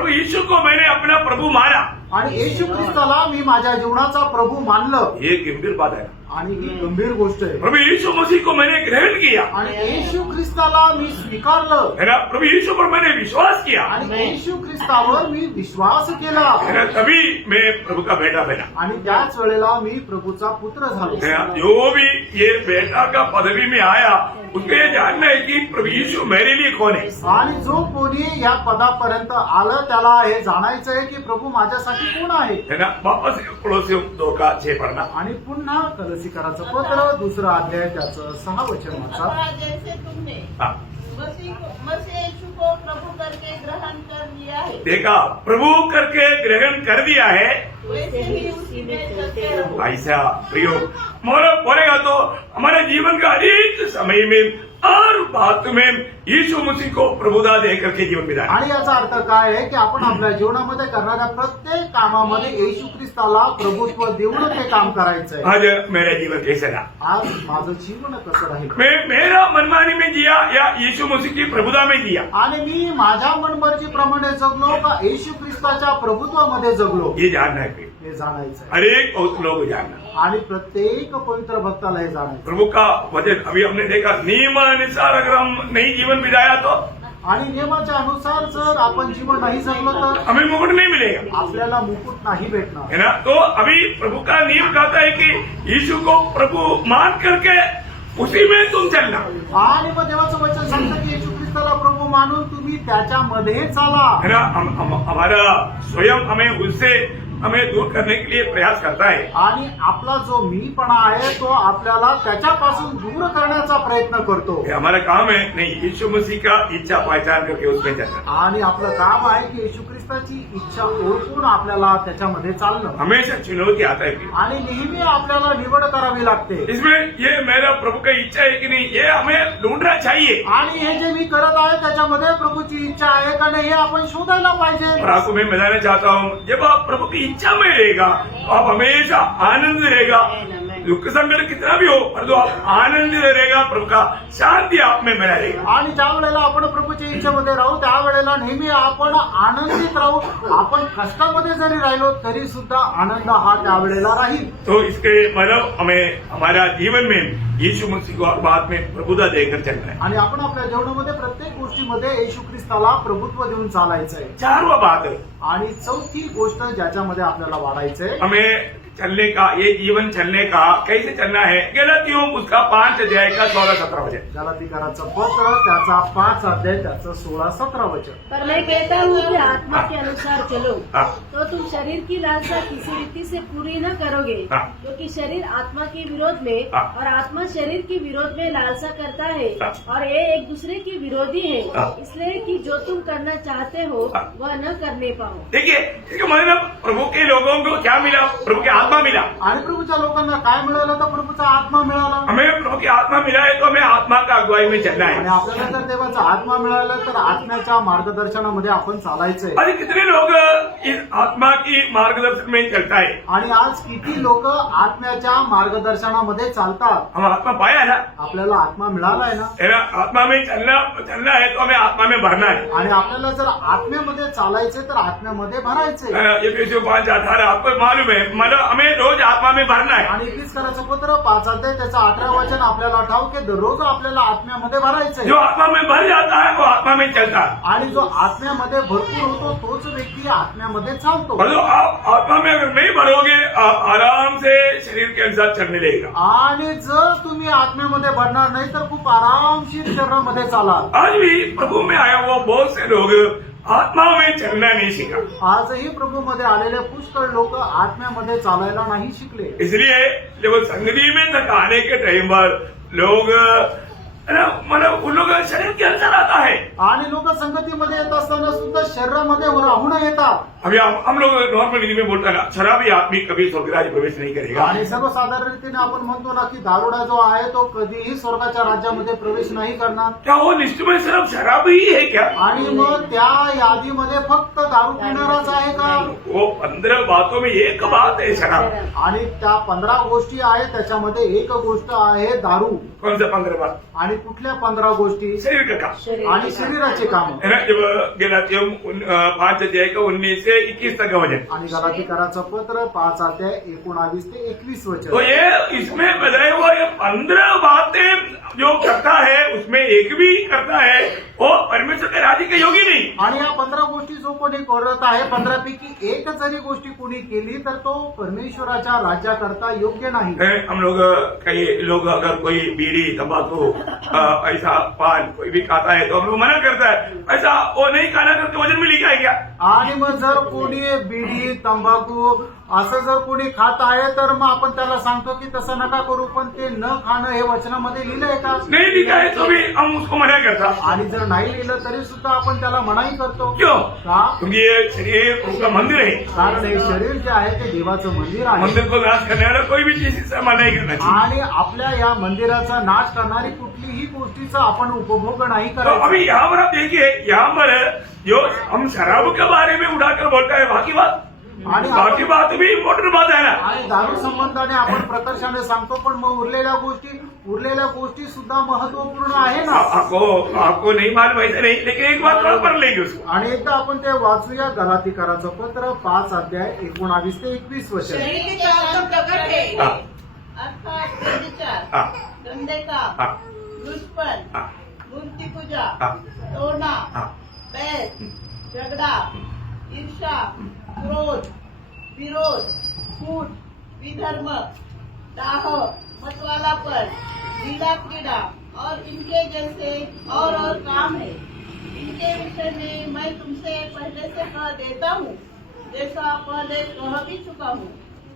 यीशु को मैंने अपना प्रभु माना, आणि येशू ख्रिस्ताला मी माझ्या जीवनाचा प्रभू मानलं, ये गंभीर बात है. आणि ही गंभीर गोष्ट आहे. प्रभु यीशु मसीह को मैंने ग्रहण किया, आणि येशू ख्रिस्ताला मी स्वीकारलं, है ना? प्रभु यीशु पर मैंने विश्वास किया, आणि येशू ख्रिस्तावर मी विश्वास केला, है ना? तभी मैं प्रभु का बेटा बना. आणि त्याच वेळेला मी प्रभूचा पुत्र झालो. है ना? जो भी ये बेटा का पदवी में आया उसको ये जानना है कि प्रभु यीशु मेरे लिए कौन है. आणि जो कोणी या पदापर्यंत आलं त्याला हे जाणायचं आहे की प्रभू माझ्यासाठी कोण आहे. है ना? वापस कोलोसियों 2:6 पढ़ना. आणि पुन्हा कलसीकराचं पत्र 2रा अध्याय त्याचं 6 वचन वाचा. अथवा जैसे तुमने हाँ, मसीह यीशु को प्रभु करके ग्रहण कर लिया है, देखा, प्रभु करके ग्रहण कर दिया है, वैसे ही उसी में चलते रहो. ऐसा प्रयोग बोलेगा तो हमारे जीवन का अनेक समय में और बात में यीशु मसीह को प्रभुता दे करके जीवन बिताना. आणि याचा अर्थ काय आहे की आपण आपल्या जीवनामध्ये करणाऱ्या प्रत्येक कामामध्ये येशू ख्रिस्ताला प्रभुत्व देऊन ते काम करायचंय. आज मेरा जीवन कैसे रहा, आज माझं जीवन कसं राहील, मैं मेरा मनमानी में जिया या यीशु मसीह की प्रभुता में जिया, आणि मी माझ्या मनमर्जीप्रमाणे जगलो का येशू ख्रिस्ताच्या प्रभुत्वामध्ये जगलो, ये जानना है. हे जाणायचं आहे. हर एक बहुत लोग जानना. आणि प्रत्येक पवित्र भक्ताला हे जाणायचं. प्रभु का वचन अभी हमने देखा, नियमानुसार अगर हम नहीं जीवन बिताया तो आणि नियमाच्या अनुसार जर आपण जीवन नाही जगलो तर हमें मुकुट नहीं मिलेगा. आपल्याला मुकुट नाही भेटणार. है ना? तो अभी प्रभु का नियम कहता है कि यीशु को प्रभु मान करके उसी में तुम चलना. आणि मग देवाचं वचन सांगतं की येशू ख्रिस्ताला प्रभू मानून तुम्ही त्याच्यामध्ये चाला. है ना? हमारा स्वयं हमें उससे हमें दूर करने के लिए प्रयास करता है. आणि आपला जो मीपणा आहे तो आपल्याला त्याच्यापासून दूर करण्याचा प्रयत्न करतो. ये हमारा काम है नहीं, यीशु मसीह का इच्छा पहचान करके उसमें चलना. आणि आपलं काम आहे की येशू ख्रिस्ताची इच्छा ओळखून आपल्याला त्याच्यामध्ये चालणं. हमेशा चुनौती आता है. आणि नेहमी आपल्याला निवड करावी लागते. इसमें ये मेरा प्रभु का इच्छा है कि नहीं, ये हमें ढूंढना चाहिए. आणि हे जे मी करत आहे त्याच्यामध्ये प्रभूची इच्छा आहे का नाही हे आपण शोधायला पाहिजे. और आपको मैं बताना चाहता हूँ, जब आप प्रभु की इच्छा में रहेगा तो आप हमेशा आनंद रहेगा. दुख संकट कितना भी हो, परंतु आप आनंद रहेगा. प्रभु का शांति आप में बना रहेगा. आणि ज्या वेळेला आपण प्रभूच्या इच्छेमध्ये राहू त्यावेळेला नेहमी आपण आनंदित राहू. आपण कष्टामध्ये जरी राहिलो तरी सुद्धा आनंद हा त्यावेळेला राहील. तो इसके मतलब हमें हमारा जीवन में यीशु मसीह को बाद में प्रभुता देकर चलना है. आणि आपण आपल्या जीवनामध्ये प्रत्येक गोष्टीमध्ये येशू ख्रिस्ताला प्रभुत्व देऊन चालायचंय. 4वां बात है, आणि 4थी गोष्ट ज्याच्यामध्ये आपल्याला वाढायचंय, हमें चलने का, ये जीवन चलने का कैसे चलना है, गलतियों उसका 5 अध्याय का 16-17 वचन। गलातीकराचं पत्र त्याचा 5 अध्याय त्याचं 16-17 वचन। पर मैं कहता हूँ कि आत्मा के अनुसार चलो हाँ। तो तुम शरीर की लालसा किसी रीति से पूरी न करोगे, हाँ। क्योंकि शरीर आत्मा के विरोध में हाँ। और आत्मा शरीर के विरोध में लालसा करता है, हाँ। और ये एक दूसरे के विरोधी है, हाँ। इसलिए कि जो तुम करना चाहते हो हाँ। वह न करने पाओ। देखिए इसका मतलब प्रभु के लोगों को क्या मिला, प्रभु की आत्मा मिला। आणि प्रभूच्या लोकांना काय मिळालं तर प्रभूचा आत्मा मिळाला। हमें प्रभु की आत्मा मिला है तो हमें आत्मा का अगुवाई में चलना आणि है। आपल्याला जर देवाचा आत्मा मिळाला तर आत्म्याच्या मार्गदर्शनामध्ये आपण चालायचंय। आज कितने लोग इस आत्मा की मार्गदर्शन में चलता है। आणि आज किती लोक आत्म्याच्या मार्गदर्शनामध्ये चालतात। हम आत्मा पाया है ना, आपल्याला आत्मा मिळालाय ना, है ना, आत्मा में चलना है तो हमें आत्मा में भरना है। आणि आपल्याला जर आत्म्यामध्ये चालायचे तर आत्म्यामध्ये भरायचे। एफएससी 5:18 आपको मालूम है, मतलब हमें रोज आत्मा में भरना है। आणि इफिसकराचं पत्र 5 अध्याय त्याचं 18 वचन आपल्याला ठाऊक आहे, दररोज आपल्याला आत्म्यामध्ये भरायचंय। जो आत्मा में भर जाता है वो आत्मा में चलता है, आणि जो आत्म्यामध्ये भरपूर होतो तोच व्यक्ती आत्म्यामध्ये चालतो। और जो आप आत्मा में अगर नहीं भरोगे आप आराम से शरीर के अनुसार चलने लगेगा। आणि जर तुम्ही आत्म्यामध्ये भरणार नाही तर खूप आरामशीर शरीरामध्ये चालाल। आज भी प्रभु में आया हुआ बहुत से लोग आत्मा में चलना नहीं सीखा, आजही प्रभूमध्ये आलेले पुष्कळ लोक आत्म्यामध्ये चालायला नाही शिकले। इसलिए जब संगति में तक आने के टाइम पर लोग मतलब उन लोग शरीर के अनुसार आता है। आणि लोक संगतीमध्ये येत असताना सुद्धा शरीरामध्ये राहून येतात। अभी हम लोग नॉर्मल हिंदी में बोलते हैं ना, शराबी आदमी कभी स्वर्गराज प्रवेश नहीं करेगा। आणि सर्वसाधारण रीतीने आपण म्हणतो ना की दारुडा जो आहे तो कधीही स्वर्गाच्या राज्यामध्ये प्रवेश नाही करणार। क्या वो लिस्ट में सिर्फ शराबी ही है क्या? आणि मग त्या यादीमध्ये फक्त दारू पिणाराच आहे का? वो 15 बातों में एक बात है शराब। आणि त्या 15 गोष्टी आहेत त्याच्यामध्ये एक गोष्ट आहे दारू। कौन सा 15 बात? आणि कुठल्या 15 गोष्टी? शरीर का काम आणि शरीराचे काम। है ना। जब गलातियों 5 अध्याय का 19 से 21 तक का वचन, आणि गलातीकराचं पत्र 5 अध्याय 19 ते 21 तो वचन। ये इसमें बताया हुआ ये 15 बातें जो करता है उसमें एक भी करता है वो परमेश्वर के राज्य के योगी नहीं। आणि या 15 गोष्टी जो कोणी करत आहे 15 पैकी एक जरी गोष्टी कोणी केली तर तो परमेश्वराच्या राज्याकरता योग्य नाही। हम लोग कई लोग अगर कोई बीड़ी तंबाकू ऐसा पान कोई भी खाता है तो हम लोग मना करता है, ऐसा वो नहीं खाना करके वजन में लिखा है क्या? आणि मग जर कोणी बिडी तंबाखू असं जर कोणी खात आहे तर मग आपण त्याला सांगतो की तसं नका करू, पण ते न खाणं हे वचनामध्ये लिहिलंय का? नहीं लिखा है तो भी हम उसको मना करता। आणि जर नाही लिहिलं तरी सुद्धा आपण त्याला मनाई करतो। क्यों? का? क्योंकि ये शरीर उसका मंदिर है। कारण हे शरीर जे आहे ते देवाचं मंदिर आहे। मंदिर को नाश करने वाला कोई भी चीज से मना नहीं करना चाहिए। आणि आपल्या या मंदिराचा नाश करणारी कुठलीही गोष्टीचा आपण उपभोग नाही तो करायचा। अभी यहाँ पर आप देखिए, यहाँ पर जो हम शराब के बारे में उठाकर बोलता है बाकी बात, आणि बाकी बात भी इम्पोर्टेंट बात है ना। आणि दारू संबंधाने आपण प्रकर्षाने सांगतो, पण मग उरलेल्या गोष्टी सुद्धा महत्वपूर्ण आहे ना। आपको नहीं मालूम ऐसे नहीं, लेकिन एक बात थोड़ा पढ़ लेंगे उसको। आणि एकदा आपण ते वाचूया गलातीकराचं पत्र 5 अध्याय 19 ते 21 वचन। शरीर के काम तो प्रकट है, हाँ, अर्थात व्यभिचार, हाँ, गंदे काम, हाँ, दुष्पन, हाँ, मूर्ति पूजा, हाँ, तोड़ना, हाँ, बैर, झगड़ा, ईर्षा, क्रोध, विरोध, फूट, विधर्म, दाह, मतवालापन, लीला क्रीड़ा और इनके जैसे और काम है। इनके विषय में मैं तुमसे पहले से कह देता हूँ, जैसा पहले कह भी चुका हूँ,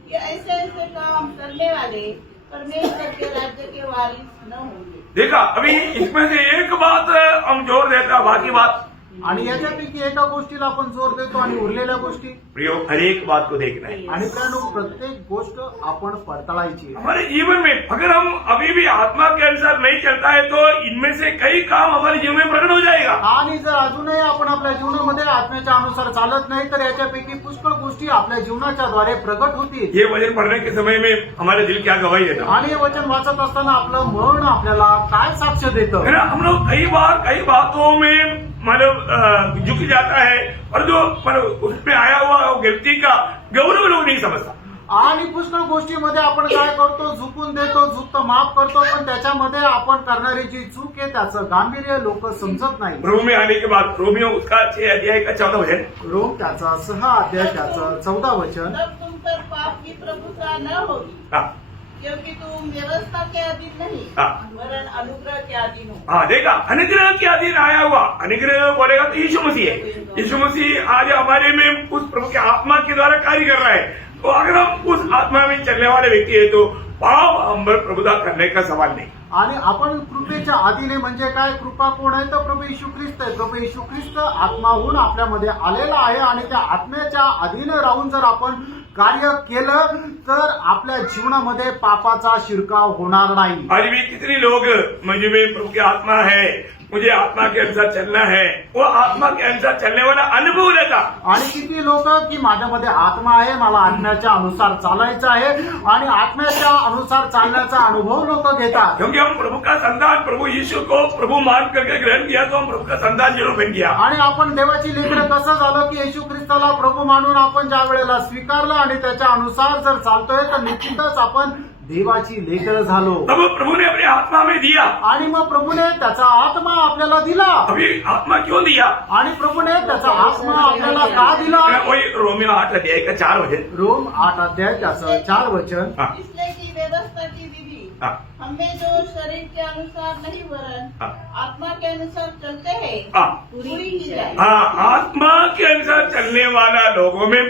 कि ऐसे ऐसे काम करने वाले परमेश्वर के राज्य के वारिस न होंगे। देखा अभी इसमें से एक बात हम जोर देता, बाकी बात आणि याच्यापैकी एका गोष्टीला आपण जोर देतो आणि उरलेल्या गोष्टी। प्रियो हर एक बात को देखना है। आणि त्यानं प्रत्येक गोष्ट आपण पडताळायची आहे। हमारे जीवन में अगर हम अभी भी आत्मा के अनुसार नहीं चलता है तो इनमें से कई काम हमारे जीवन में प्रकट हो जाएगा। आणि जर अजूनही आपण आपल्या जीवनामध्ये आत्म्याच्या अनुसार चालत नाही तर याच्यापैकी पुष्कळ गोष्टी आपल्या जीवनाच्या द्वारे प्रगट होतील। ये वचन पढ़ने के समय में हमारे दिल क्या गवाही देता आणि हे वचन वाचत असताना आपलं मन आपल्याला काय साक्ष देतं? है ना। हम लोग कई बातों में मतलब झुक जाता है और जो मतलब उसमें आया हुआ गलती का गौरव लोग नहीं समझता। आणि पुष्कळ गोष्टीमध्ये आपण काय करतो, झुकून देतो, झुकतं माफ करतो, पण त्याच्यामध्ये आपण करणारी जी चूक आहे त्याचं गांभीर्य लोक समजत नाही। रोम में आने के बाद रोमियो उसका 6 अध्याय का 14 वचन, रोम त्याचा 6 अध्याय त्याचं 14 वचन। तब तुम पर पाप की प्रभुता व्यवस्था न होगी, हाँ क्योंकि तुम व्यवस्था के अधीन नहीं हाँ। वरन अनुग्रह के अधीन हो। हाँ देखा, अनुग्रह के अधीन आया हुआ। अनुग्रह बोलेगा तो यीशु मसीह है। यीशु मसीह आज हमारे में उस प्रभु की आत्मा के द्वारा कार्य कर रहा है। तो अगर हम उस आत्मा में चलने वाले व्यक्ति है तो पाप हम पर प्रभुता करने का सवाल नहीं। आणि आपण कृपेच्या अधीने म्हणजे काय, कृपा कोण आहे तर प्रभू येशू ख्रिस्त आहे. प्रभू येशू ख्रिस्त आत्माहून आपल्यामध्ये आलेला आहे आणि त्या आत्म्याच्या अधीन राहून जर आपण कार्य केलं तर आपल्या जीवनामध्ये पापाचा शिरकाव होणार नाही. आज भी कितने लोग मुझे में प्रभु की आत्मा है, मुझे आत्मा के अनुसार चलना है, वो आत्मा के अनुसार चलने वाला अनुभव लेता। आणि किती लोक की माझ्यामध्ये आत्मा आहे, मला आत्म्याच्या अनुसार चालायचं आहे आणि आत्म्याच्या अनुसार चालण्याचा अनुभव लोक घेतात. क्योंकि हम प्रभु का संतान, प्रभु यीशु को प्रभु मान करके ग्रहण किया तो हम प्रभु का संतान जरूर बन गया। आणि आपण देवाची लेकरं कसं झालं की येशू ख्रिस्ताला प्रभू मानून आपण ज्या वेळेला स्वीकारलं आणि त्याच्या अनुसार जर चालतोय तर निश्चितच आपण देवाची लेकरं झालो. तब प्रभु ने अपने आत्मा में दिया। आणि मग प्रभूने त्याचा आत्मा आपल्याला दिला. अभी आत्मा क्यों दिया? आणि प्रभूने त्याचा आत्मा आपल्याला का दिला? वही रोमियो 8 अध्याय का 4 वचन। रोम 8 अध्याय त्याचं 4 वचन. हाँ, इसलिए की व्यवस्था की विधि हाँ, हमें जो शरीर के अनुसार नहीं वरन हाँ। आत्मा के अनुसार चलते हैं हाँ, पूरी की जाए। हाँ, आत्मा के अनुसार चलने वाला लोगों में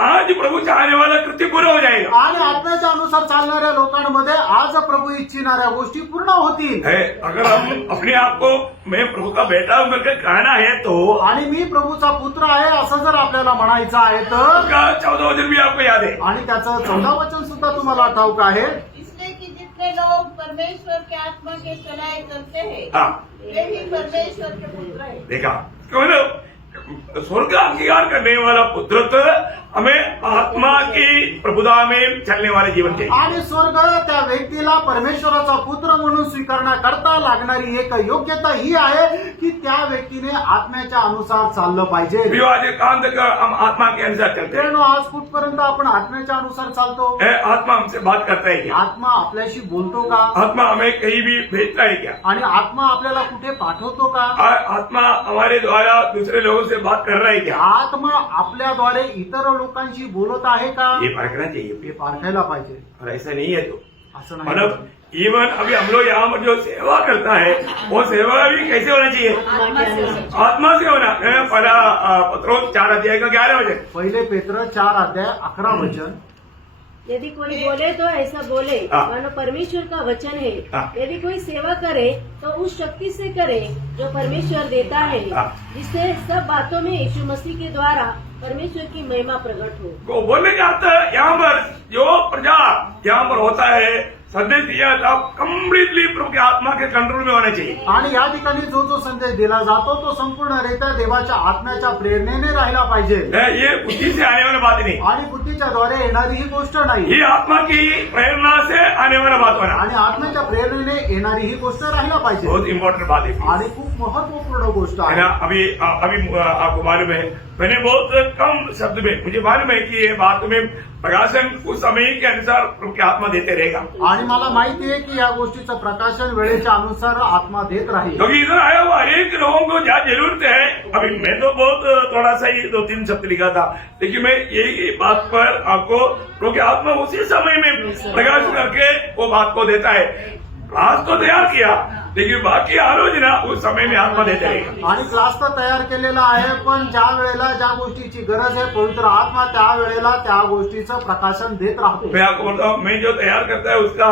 आज प्रभु चाहने वाला कृत्य पूरा हो जाएगा। आणि आत्म्याच्या अनुसार चालणाऱ्या लोकांमध्ये आज प्रभू इच्छिणाऱ्या गोष्टी पूर्ण होतील. है, अगर हम अपने आप को मैं प्रभु का बेटा हूं करके कहना है तो आणि मी प्रभूचा पुत्र आहे असं जर आपल्याला म्हणायचं आहे तर, उसका 14 वचन भी आपको याद है। आणि त्याचं 14 वचन सुद्धा तुम्हाला ठाऊक आहे. इसलिए कि जितने लोग परमेश्वर के आत्मा के चलाए चलते हैं हाँ, वे ही परमेश्वर के पुत्र हैं। देखा क्यों ना स्वर्ग अंगीकार करने वाला पुत्र तो हमें आत्मा की प्रभुता में चलने वाले जीवन चाहिए। आणि स्वर्ग त्या व्यक्तीला परमेश्वराचा पुत्र म्हणून स्वीकारण्याकरता लागणारी एक योग्यता ही आहे की त्या व्यक्तीने आत्म्याच्या अनुसार चाललं पाहिजे. विवाह कांत का हम आत्मा के अनुसार चलते हैं। कारण आज कुठपर्यंत आपण आत्म्याच्या अनुसार चालतो? है, आत्मा हमसे बात करता है क्या? आत्मा आपल्याशी बोलतो का? आत्मा हमें कहीं भी भेजता है क्या? आणि आत्मा आपल्याला कुठे पाठवतो का? आत्मा हमारे द्वारा दूसरे लोगों से बात कर रहा है क्या? आत्मा आपल्याद्वारे इतर लोकांशी बोलत आहे का? ये परखना चाहिए। हे पारखायला पाहिजे. और ऐसा नहीं है तो असं नाही. मतलब इवन अभी हम लोग यहाँ पर जो सेवा करता है वो सेवा भी कैसे होना चाहिए? आत्मा से होना है। पहला पत्रोस 4 अध्याय का 11 वचन। पहिले पेत्र 4 अध्याय 11 वचन. यदि कोई बोले तो ऐसा बोले हाँ। मानो परमेश्वर का वचन है। हाँ। यदि कोई सेवा करे तो उस शक्ति से करे जो परमेश्वर देता है, हाँ। जिससे सब बातों में यीशु मसीह के द्वारा परमेश्वर की महिमा प्रकट हो। को बोलने का अर्थ यहाँ पर जो प्रजा यहाँ पर होता है संदेश दिया था कम्प्लीटली प्रभु की आत्मा के कंट्रोल में होना चाहिए। आणि या ठिकाणी जो जो संदेश दिला जातो तो संपूर्णरित्या देवाच्या आत्म्याच्या प्रेरणेने राहिला पाहिजे. ये बुद्धि से आने वाला बात नहीं, आणि बुद्धीच्या द्वारे येणारी ही गोष्ट नाही. ये आत्मा की प्रेरणा से आने वाला बात होना आणि आत्म्याच्या प्रेरणेने येणारी ही गोष्ट राहिला पाहिजे. बहुत इम्पोर्टेंट बात है। आणि खूप महत्वपूर्ण गोष्ट है आहे. ना, अभी अभी आपको मालूम है मैंने बहुत कम शब्द में मुझे मालूम है कि ये बात में प्रकाशन उस समय के अनुसार प्रभु की आत्मा देते रहेगा। आणि मला माहिती आहे की या गोष्टीचं प्रकाशन वेळेच्या अनुसार आत्मा देत राहील. क्योंकि इधर आया हुआ हरेक लोगों को जहाँ जरूरत है। अभी मैं तो बहुत थोड़ा सा ही 2-3 शब्द लिखा था, लेकिन मैं यही बात पर आपको प्रभु की आत्मा उसी समय में प्रकाश करके वो बात को देता है। क्लास तो तैयार किया लेकिन बाकी आलोचना उस समय में आत्मा देते रहेगा। आणि क्लास तर तयार केलेला आहे, पण ज्या वेळेला ज्या गोष्टीची गरज आहे पवित्र आत्मा त्या वेळेला त्या गोष्टीचं प्रकाशन देत राहतो. मैं आपको बोलता हूँ, मैं जो तैयार करता है उसका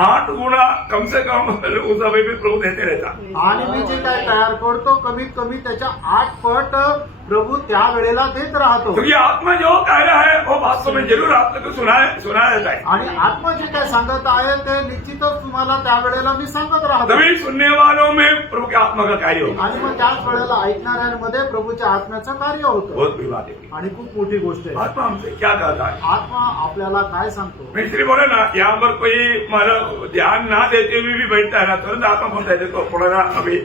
8 गुना कम से कम उस समय में प्रभु देते रहता। आणि मी जे काय तयार करतो कमीत कमी त्याच्या 8 पट प्रभु त्या वेळेला देत राहतो. क्योंकि आत्मा जो कह रहा है वो वास्तव में जरूर आप तक सुना देता है। आणि आत्मा जे काय सांगत आहे ते निश्चितच तुम्हाला त्या वेळेला मी सांगत राहतो. तभी सुनने वालों में प्रभु की आत्मा का कार्य होगा। आणि मग त्याच वेळेला ऐकणाऱ्यांमध्ये प्रभूच्या आत्म्याचं कार्य होतं. बहुत बड़ी बात है। आणि खूप मोठी गोष्ट आहे. आत्मा हमसे क्या कहता है? आत्मा आपल्याला काय सांगतो? मैं इसलिए बोला ना, यहाँ पर कोई मतलब ध्यान ना देते हुए भी बैठता है ना, तुरंत आत्मा बोलता है देखो पढ़ना। अभी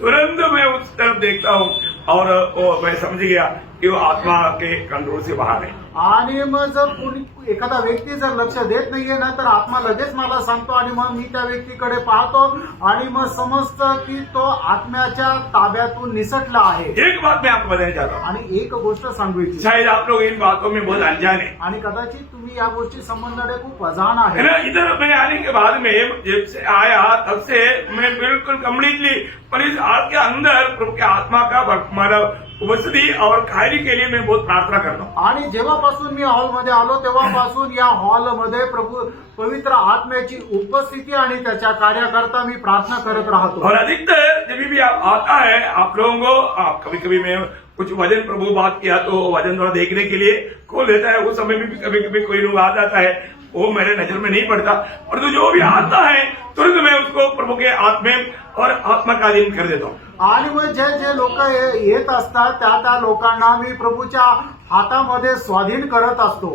तुरंत मैं उस तरफ देखता हूँ और वो मैं समझ गया कि वो आत्मा के कंट्रोल से बाहर है। आणि मग जर कोणी एखादा व्यक्ती जर लक्ष देत नाहीये ना तर आत्मा लगेच मला सांगतो आणि मग मी त्या व्यक्तीकडे पाहतो आणि मग समजतं की तो आत्म्याच्या ताब्यातून निसटला आहे. एक बात मैं आपको बताना चाहता हूँ, आणि एक गोष्ट सांगू इच्छितो, शायद आप लोग इन बातों में बहुत अनजान है आणि कदाचित तुम्ही या गोष्टी संबंधाने खूप अजाण है आहे. ना. इधर मैं आने के बाद में जब से आया तब से मैं बिल्कुल कम्प्लीटली पर इस हाल के अंदर प्रभु के आत्मा का मतलब उपस्थिति और कार्य के लिए मैं बहुत प्रार्थना करता हूँ. आणि जेव्हापासून मी हॉलमध्ये आलो तेव्हापासून या हॉलमध्ये प्रभू पवित्र आत्म्याची उपस्थिती आणि त्याच्या कार्याकरता मी प्रार्थना करत राहतो. और अधिकतर जब भी आप आता है आप लोगों को कभी कभी मैं कुछ वजन प्रभु बात किया तो वजन थोड़ा देखने के लिए खोल देता है. उस समय में भी कभी कभी कोई लोग आ जाता है, वो मेरे नजर में नहीं पड़ता, और तो जो भी आता है तुरंत मैं उसको प्रभु के आत्मे और आत्मा का अधीन कर देता हूँ. आणि मग जे जे लोक येत असतात त्या लोकांना मी प्रभूच्या हातामध्ये स्वाधीन करत असतो.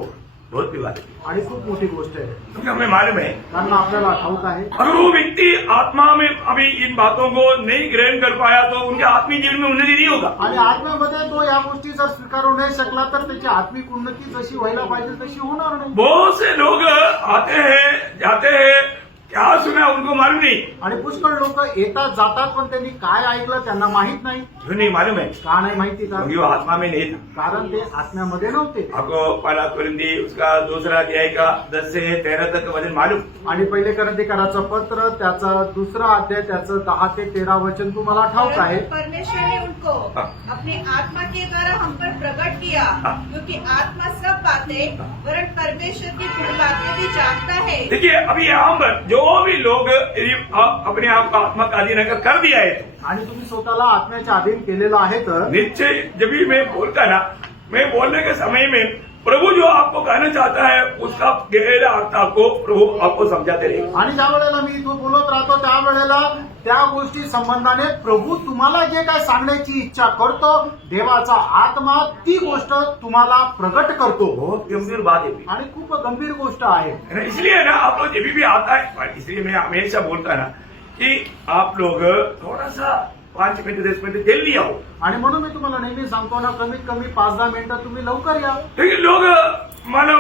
बहुत बड़ी बात है, आणि खूप मोठी गोष्ट आहे, क्योंकि हमें मालूम है कारण आपल्याला ठाऊक आहे अगर वो व्यक्ति आत्मा में अभी इन बातों को नहीं ग्रहण कर पाया तो उनके आत्मिक जीवन में उन्नति नहीं होगा. आणि आत्म्यामध्ये तो या गोष्टी जर स्वीकारू नाही शकला तर त्याची आत्मिक उन्नती जशी व्हायला पाहिजे तशी होणार नाही. बहुत से लोग आते हैं जाते हैं, क्या सुना उनको मालूम नहीं. आणि पुष्कळ लोक येतात जातात पण त्यांनी काय ऐकलं त्यांना माहित नाही. क्यों नहीं मालूम है? का नाही माहिती का? क्योंकि वो आत्मा में नहीं था. कारण ते आत्म्यामध्ये नव्हते. आपको पहला कुरिन्थी उसका दूसरा अध्याय का 10 से 13 तक वचन मालूम. आणि पहिले करंथीकराचं पत्र त्याचा दुसरा अध्याय त्याचं 10 ते 13 वचन तुम्हाला ठाऊक आहे. परमेश्वर ने उनको अपने आत्मा के द्वारा हम पर प्रकट किया, क्योंकि आत्मा सब बातें वरन परमेश्वर की गुण बातें भी जानता है. देखिए अभी यहाँ पर जो भी लोग अपने आप को आत्मा का अधीन अगर कर दिया है आणि तुम्ही स्वतःला आत्म्याच्या अधीन केलेलं आहे तर निश्चय जब भी मैं बोलता ना, मैं बोलने के समय में प्रभु जो आपको कहना चाहता है उसका गहरा अर्थ आपको प्रभु आपको समझाते रहेगा. आणि ज्या वेळेला मी इथं बोलत राहतो त्यावेळेला त्या गोष्टी संबंधाने प्रभू तुम्हाला जे काय सांगण्याची इच्छा करतो देवाचा आत्मा ती गोष्ट तुम्हाला प्रकट करतो. बहुत गंभीर बात है आणि खूप गंभीर गोष्ट आहे. इसलिए ना आप लोग जब भी आता है, इसलिए मैं हमेशा बोलता ना कि आप लोग थोड़ा सा 5 मिनट 10 मिनट जल्दी आओ. आणि म्हणून मी तुम्हाला नेहमी सांगतो ना कमीत कमी 5-10 मिनिटं तुम्ही लवकर या. लेकिन लोग मानो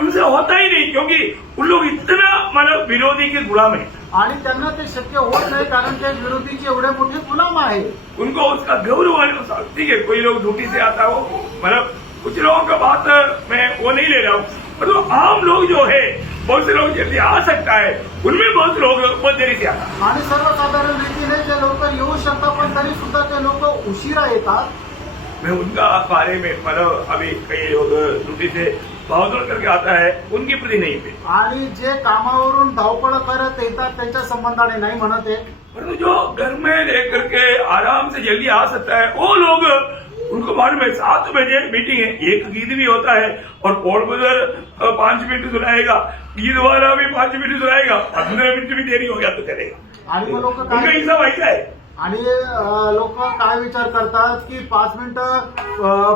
उनसे होता ही नहीं, क्योंकि उन लोग इतना मानो विरोधी के गुलाम है. आणि त्यांना ते शक्य होत नाही कारण ते विरोधीचे एवढे मोठे गुलाम आहे. उनको उसका गौरव है. ठीक है, कोई लोग ड्यूटी से आता हो, मतलब कुछ लोगों का बात मैं वो नहीं ले रहा हूँ, पर तो आम लोग जो है बहुत से लोग जल्दी आ सकता है, उनमें बहुत लोग बहुत देरी से आता. आणि सर्वसाधारण रीतीने जे लवकर येऊ शकतात पण तरी सुद्धा ते लोक उशिरा येतात. मैं उनका बारे में मतलब अभी कई लोग ड्यूटी से भागदौड़ करके आता है उनके प्रति नहीं पे, आणि जे कामावरून धावपळ करत येतात त्यांच्या संबंधाने नाही म्हणत आहे, परंतु जो घर में रह करके आराम से जल्दी आ सकता है वो लोग उनको मालूम है 7 बजे मीटिंग है, एक गीत भी होता है और पोल बजर 5 मिनट सुनाएगा, गीत वाला भी 5 मिनट सुनाएगा, 15 मिनट भी देरी हो गया तो चलेगा. आणि मग लोक उनका काय हिसाब ऐसा है. आणि लोक काय विचार करतात की 5 मिनिटं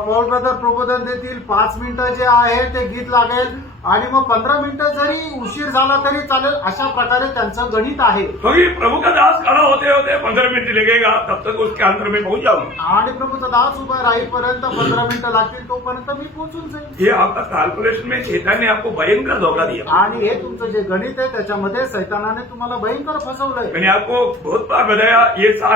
पॉल ब्रदर प्रबोधन देतील, 5 मिनिटं जे आहे ते गीत लागेल आणि मग 15 मिनिटं जरी उशीर झाला तरी चालेल, अशा प्रकारे त्यांचं गणित आहे. क्योंकि प्रभु का दास खड़ा होते होते 15 मिनट लगेगा, तब तक उसके अंदर में पहुंच जाऊंगा. आणि प्रभूचा दास उभा राहीपर्यंत 15 मिनिटं लागतील तोपर्यंत मी पोहोचून जाईल. ये आपका कैलकुलेशन में शैतान ने आपको भयंकर धोखा दिया. आणि हे तुमचं जे गणित आहे त्याच्यामध्ये सैतानाने तुम्हाला भयंकर फसवलंय. मैंने आपको बहुत बार बताया, ये साल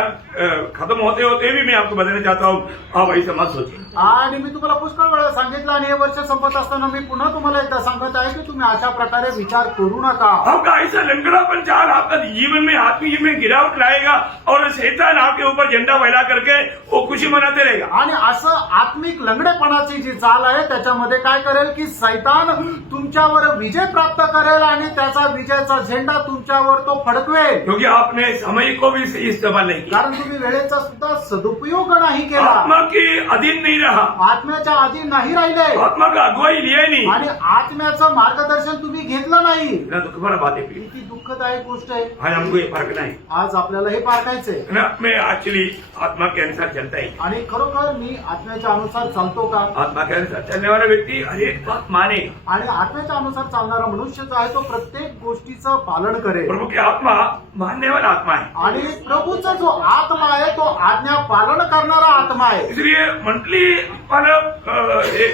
खत्म होते होते भी मैं आपको बताना चाहता हूँ, आप ऐसे मत सोचिए. आणि मी तुम्हाला पुष्कळ वेळा सांगितलं आणि हे वर्ष संपत असताना मी पुन्हा तुम्हाला एकदा सांगत आहे की तुम्ही अशा प्रकारे विचार करू नका. आपका ऐसा लंगड़ापन चाल आपका जीवन में आत्मिक जीवन में गिरावट लाएगा और शैतान आपके ऊपर झंडा फैला करके वो खुशी मनाते रहेगा. आणि असं आत्मिक लंगडेपणाची जी चाल आहे त्याच्यामध्ये काय करेल की सैतान तुमच्यावर विजय प्राप्त करेल आणि त्याचा विजयाचा झेंडा तुमच्यावर तो फडकवेल. क्योंकि आपने समय को भी सही इस्तेमाल नहीं किया, कारण तुम्ही वेळेचा सुद्धा सदुपयोग नाही केला, आत्मा के अधीन नहीं रहा, आत्म्याच्या अधीन नाही राहिले आत्मा का अगुवाई लिया नहीं. आणि आत्म्याचं मार्गदर्शन तुम्ही घेतलं नाही. इतना दुख भरा बात है. किती दुःख दुःखदायक गोष्ट आहे. आज हमको ये फर्क नहीं आज आपल्याला हे पारखायचंय. है ना. मैं एक्चुअली आत्मा के अनुसार चलता है. आणि खरोखर मी आत्म्याच्या अनुसार चालतो का? आत्मा के अनुसार चलने वाला व्यक्ति हर एक बात मानेगा. आणि आत्म्याच्या अनुसार चालणारा मनुष्य जो आहे तो प्रत्येक गोष्टीचं पालन करेल. प्रभु की आत्मा मानने वाला आत्मा है. आणि प्रभूचा जो आत्मा आहे तो आज्ञा पालन करणारा आत्मा आहे. इसलिए मंडली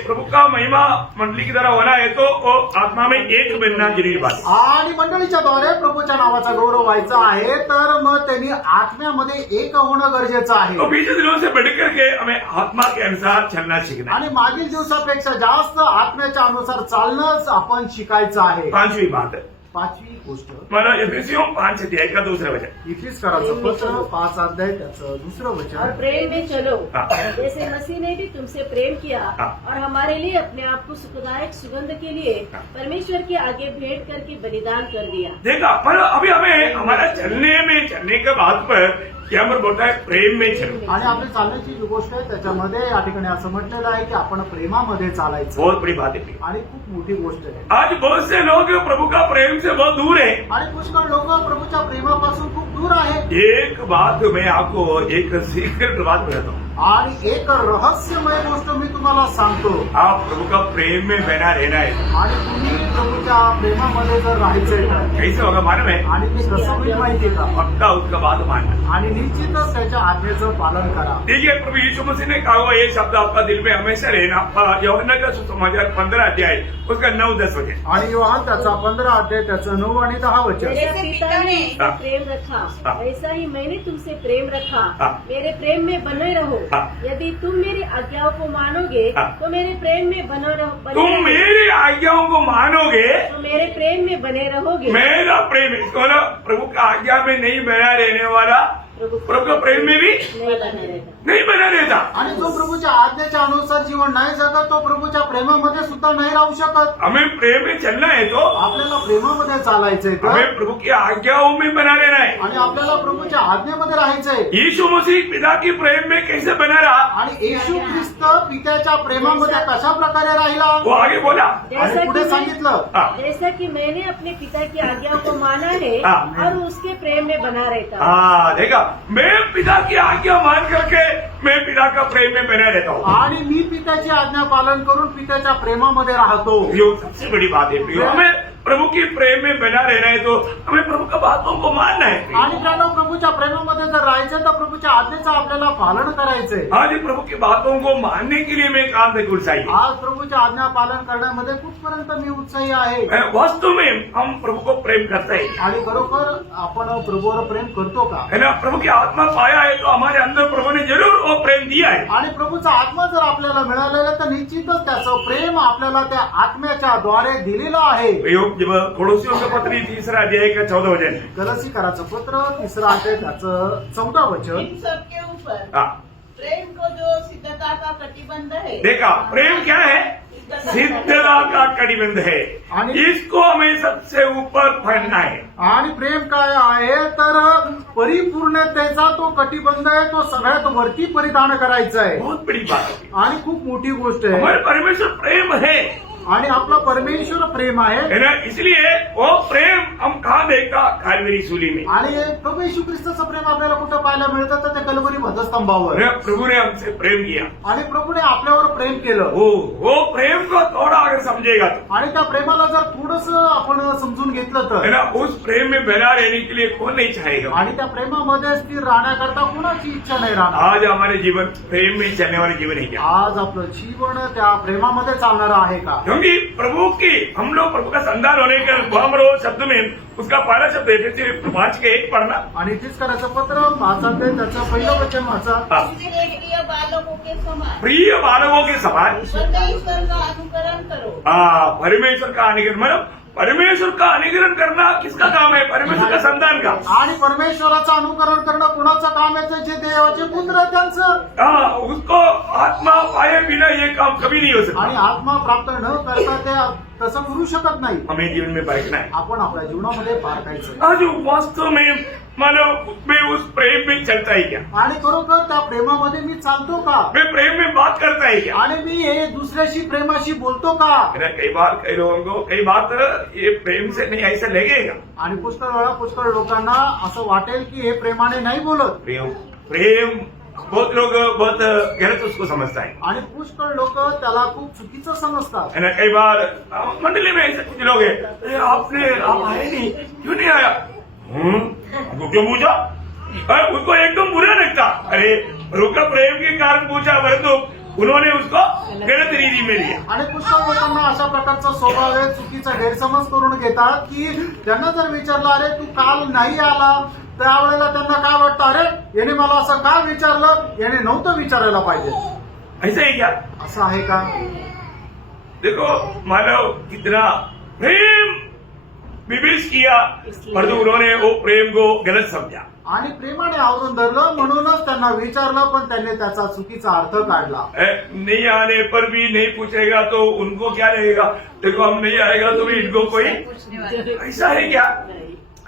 प्रभु का महिमा मंडली की तरह होना है तो वो आत्मा में एक बनना जरूरी बात है. आणि मंडळीच्या द्वारे प्रभूच्या नावाचा गौरव व्हायचा आहे तर मग त्यांनी आत्म्यामध्ये एक होणं गरजेचं आहे. तो बीच दिनों से बढ़ करके हमें आत्मा के अनुसार चलना सीखना है. आणि मागील दिवसापेक्षा जास्त आत्म्याच्या अनुसार चालणंच आपण शिकायचं आहे. 5वीं बात है. 5वी गोष्ट माना एफेसियों 5 अध्याय का दूसरा वचन. इफिसकाराचं पत्र 5 अध्याय त्याचं दुसरं और वचन. प्रेम में चलो हाँ. जैसे मसीह ने भी तुमसे प्रेम किया हाँ. और हमारे लिए अपने आप को सुखदायक सुगंध के लिए हाँ. परमेश्वर के आगे भेंट करके बलिदान कर दिया. देखा पर अभी हमें हमारा चलने के बाद पर क्या पर बोलता है प्रेम में चलो. आणि आपली चालण्याची जी गोष्ट आहे त्याच्यामध्ये या ठिकाणी असं म्हटलेलं आहे की आपण प्रेमामध्ये चालायचं. बहुत बड़ी बात है. आणि खूप मोठी गोष्ट आहे. आज बहुत से लोग प्रभु का प्रेम से बहुत दूर है. आणि पुष्कळ लोक प्रभूच्या प्रेमापासून खूप दूर आहेत. एक बात मैं आपको एक सीक्रेट बात बताता हूँ. आणि एक रहस्यमय गोष्ट मी तुम्हाला सांगतो. आप प्रभु का प्रेम में बना रहना है. आणि तुम्ही प्रभूच्या प्रेमामध्ये जर राहायचंय तर कैसे होगा मालूम है. आणि ते कसं होईल माहितीये का? पक्का उसका बात मानना. आणि निश्चितच त्याच्या आज्ञेचं पालन करा. देखिए प्रभु यीशु मसीह ने कहा हुआ ये शब्द आपका दिल में हमेशा रहना. यूहन्ना का सुसमाचार 15 अध्याय उसका 9-10 वचन. आणि योहान त्याचा 15 अध्याय त्याचं 9 आणि 10 वचन. जैसा पिता ने हाँ. तुमसे प्रेम रखा हाँ. वैसा ही मैंने तुमसे प्रेम रखा. हाँ. मेरे प्रेम में बने रहो. हाँ. यदि तुम मेरी आज्ञाओं को मानोगे हाँ. तो मेरे प्रेम में बने तुम मेरी आज्ञाओं को मानोगे तो मेरे प्रेम में बने रहोगे. मेरा प्रेम इसको ना प्रभु का आज्ञा में नहीं बना रहने वाला प्रभु का प्रेम में भी नहीं बने रहता. नहीं बना रहता. आणि जो प्रभूच्या आज्ञेच्या अनुसार जीवन नाही जगत तो प्रभूच्या प्रेमामध्ये सुद्धा नाही राहू शकत. हमें प्रेम में चलना है तो आपल्याला प्रेमामध्ये चालायचंय तर हमें प्रभु की आज्ञाओं में बना रहना है. आणि आपल्याला प्रभूच्या आज्ञेमध्ये राहायचंय. यीशु मसीह पिता की प्रेम में कैसे बना रहा आणि येशू ख्रिस्त पित्याच्या प्रेमामध्ये कशा प्रकारे राहिला वो आगे बोला. आणि पुढे सांगितलं हाँ. जैसा कि मैंने अपने पिता की आज्ञाओं को माना है हाँ. और उसके प्रेम में बना रहता हूँ. हाँ देखा मैं पिता की आज्ञा मान करके मैं पिता का प्रेम में बना रहता हूँ. आणि मी पित्याची आज्ञा पालन करून पित्याच्या प्रेमामध्ये राहतो. ये सबसे बड़ी बात है प्रियो. हमें प्रभु की प्रेम में बना रहना है तो हमें प्रभु का बातों को मानना है. आणि त्याला प्रभूच्या प्रेमामध्ये जर राहायचं तर प्रभूच्या आज्ञेचं आपल्याला पालन करायचंय. आज प्रभु की बातों को मानने के लिए मैं काम देखूँ चाहिए. आज प्रभूच्या आज्ञा पालन करण्यामध्ये कुठपर्यंत मी उत्साही आहे. वास्तव में हम प्रभु को प्रेम करते हैं आणि खरोखर आपण प्रभूवर प्रेम करतो का? है ना. प्रभु की आत्मा पाया है तो हमारे अंदर प्रभु ने जरूर वो प्रेम दिया है. आणि प्रभूचा आत्मा जर आपल्याला मिळालेला तर निश्चितच त्याचं प्रेम आपल्याला त्या आत्म्याच्या द्वारे दिलेलं आहे. जब पड़ोसियों का पत्र 3 अध्याय का 14 वचन. गलसीकराचं पत्र 3 अध्याय त्याचं 14 वचन. इन सबके ऊपर हाँ. प्रेम को जो सिद्धता का कटिबंध है. देखा प्रेम क्या है. सिद्धता का कटिबंध है. इसको हमें सबसे ऊपर पहनना है. आणि प्रेम काय आहे तर परिपूर्णतेचा तो कटिबंध आहे तो सगळ्यात वरती परिधान करायचा आहे. बहुत बड़ी बात है. आणि खूप मोठी गोष्ट आहे. हमारे परमेश्वर प्रेम है आणि आपला परमेश्वर प्रेम आहे. है ना. इसलिए वो प्रेम हम कहाँ देखा कालवरी सूली में. आणि प्रभू येशू ख्रिस्ताचं प्रेम आपल्याला कुठं पाहायला मिळतं तर ते कलवरी वधस्तंभावर. है ना, प्रभु ने हमसे प्रेम किया. आणि प्रभूने आपल्यावर प्रेम केलं. वो प्रेम को थोड़ा अगर समझेगा तो आणि त्या प्रेमाला जर थोडस आपण समजून घेतलं है तर ना उस प्रेम में बना रहने के लिए कौन नहीं चाहेगा. आणि त्या प्रेमामध्ये स्थिर राहण्याकरता कोणाची इच्छा नाही राहणार. आज हमारे जीवन प्रेम में चलने वाले जीवन है क्या. आज आपलं जीवन त्या प्रेमामध्ये चालणारं आहे का? क्योंकि प्रभु की हम लोग प्रभु का संतान होने के बमरो शब्द में उसका पहला शब्द है 5:1 पढ़ना. आणि तेच करायचं पत्र 5 अध्याय त्याचं पहिलं वचन वाचा. हाँ. इसलिए प्रिय बालकों के समान प्रिय बालकों के समान परमेश्वर का अनुकरण करो. परमेश्वर का अनुग्रह मतलब परमेश्वर का अनुग्रहण करना किसका काम है. परमेश्वर का संतान का. आणि परमेश्वराचं अनुकरण करणं कोणाचं काम आहे? जे देवाचे पुत्र आहेत त्यांचं. उसको आत्मा पाए बिना ये काम कभी नहीं हो सकता। आणि आत्मा प्राप्त न करता ते तसं करू शकत नाही. हमें जीवन में परखना है। आपण आपल्या जीवनामध्ये पारखायचं आज वास्तव में मानो मैं उस प्रेम में चलता ही क्या, आणि खरोखर त्या प्रेमामध्ये मी चालतो का, मैं प्रेम में बात करता ही क्या। आणि मी हे दुसऱ्याशी प्रेमाशी बोलतो का. कई बार कई लोगों को कई बात ये प्रेम से नहीं ऐसा लगेगा। आणि पुष्कळ वेळा पुष्कळ लोकांना असं वाटेल की हे प्रेमाने नाही बोलत. प्रेम बहुत लोग बहुत गलत उसको समझता है। आणि पुष्कळ लोक त्याला खूप चुकीचं समजतात. है ना, कई बार मंडली में ऐसे कुछ लोग हैं, अरे आप आए नहीं, क्यों नहीं आया? हमको क्यों पूछा? अरे उसको एकदम बुरा लगता, अरे रुका प्रेम के कारण पूछा, परंतु उन्होंने उसको गलत रीति में लिया। आणि पुष्कळ लोकांना अशा प्रकारचा स्वभाव आहे, चुकीचा गैरसमज करून घेतात की त्यांना जर विचारलं अरे तू काल नाही आला, त्यावेळेला त्यांना काय वाटतं, अरे याने मला असं का विचारलं, याने नव्हतं विचारायला पाहिजे. ऐसा ही क्या? असं आहे का. देखो मानव कितना प्रेम विवेश किया, परंतु उन्होंने वो प्रेम को गलत समझा। आणि प्रेमाने आवरून धरलं म्हणूनच त्यांना विचारलं, पण त्यांनी त्याचा चुकीचा अर्थ काढला. नहीं आने पर भी नहीं पूछेगा तो उनको क्या लगेगा, देखो हम नहीं आएगा तो भी इनको कोई, ऐसा है क्या?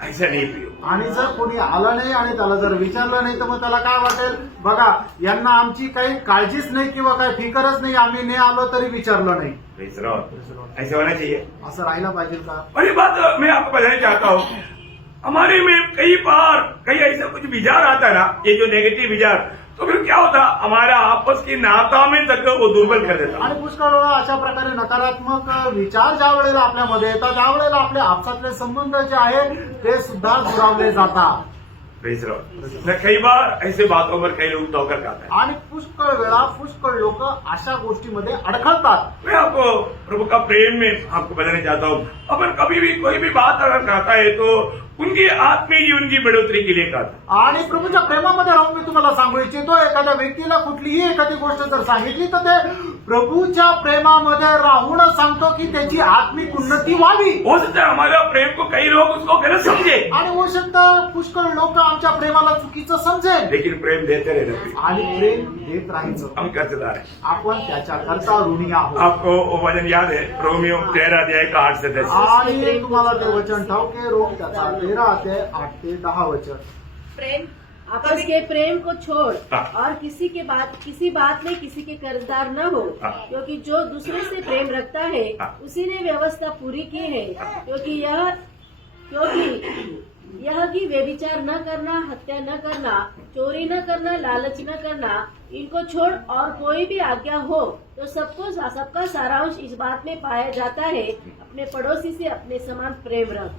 ऐसा नहीं प्रियो। आणि जर कोणी आलं नाही आणि त्याला जर विचारलं नाही तर मग त्याला काय वाटेल, बघा यांना आमची काही काळजीच नाही किंवा काही फिकरच नाही, आम्ही नाही आलो तरी विचारलं नाही. ऐसा होना चाहिए। असं राहायला पाहिजे का. और ये बात मैं आपको बताना चाहता हूँ, हमारे में कई बार कई ऐसा कुछ विचार आता है ना, ये जो नेगेटिव विचार, तो फिर क्या होता, हमारा आपस की नाता में तक वो दुर्बल कर देता। आणि पुष्कळ वेळा अशा प्रकारे नकारात्मक विचार ज्या वेळेला आपल्यामध्ये येतात त्यावेळेला आपले आपसातले संबंध जे आहे ते सुद्धा दुरावले जातात. कई बार ऐसे बातों पर कई लोग धोखा खाते हैं। आणि पुष्कळ वेळा पुष्कळ लोक अशा गोष्टीमध्ये अडखळतात. मैं आपको प्रभु का प्रेम में आपको बताना चाहता हूँ, अपन कभी भी कोई भी बात अगर कहता है तो उनकी आत्मीय जीवन की बढ़ोतरी के लिए कहता। आणि प्रभूच्या प्रेमामध्ये राहून मी तुम्हाला सांगू इच्छितो, एखाद्या व्यक्तीला कुठलीही एखादी गोष्ट जर सांगितली तर ते प्रभूच्या प्रेमामध्ये राहून सांगतो की त्याची आत्मिक उन्नती व्हावी. हो सकता है हमारा प्रेम को कई लोग उसको गलत समझे, आणि होऊ शकतं पुष्कळ लोक आमच्या प्रेमाला चुकीचं समजेल. लेकिन प्रेम देते रहना, आणि प्रेम देत राहायचं. हम कर्जदार हैं। आपण त्याच्याकरता ऋणी आहोत. आपको वो वचन याद है, रोमियो 13 अध्याय का 8 से 10। आणि तुम्हाला ते वचन ठाऊक रोम त्याचा 13 ते 8 ते 10 वचन. प्रेम आपस के प्रेम को छोड़ हाँ। और किसी बात में किसी के कर्जदार न हो, हाँ। क्योंकि जो दूसरे से प्रेम रखता है हाँ। उसी ने व्यवस्था पूरी की है। क्योंकि यह कि व्यभिचार न करना, हत्या न करना, चोरी न करना, लालच न करना, इनको छोड़ और कोई भी आज्ञा हो तो सबका सारांश इस बात में पाया जाता है, अपने पड़ोसी से अपने समान प्रेम रख।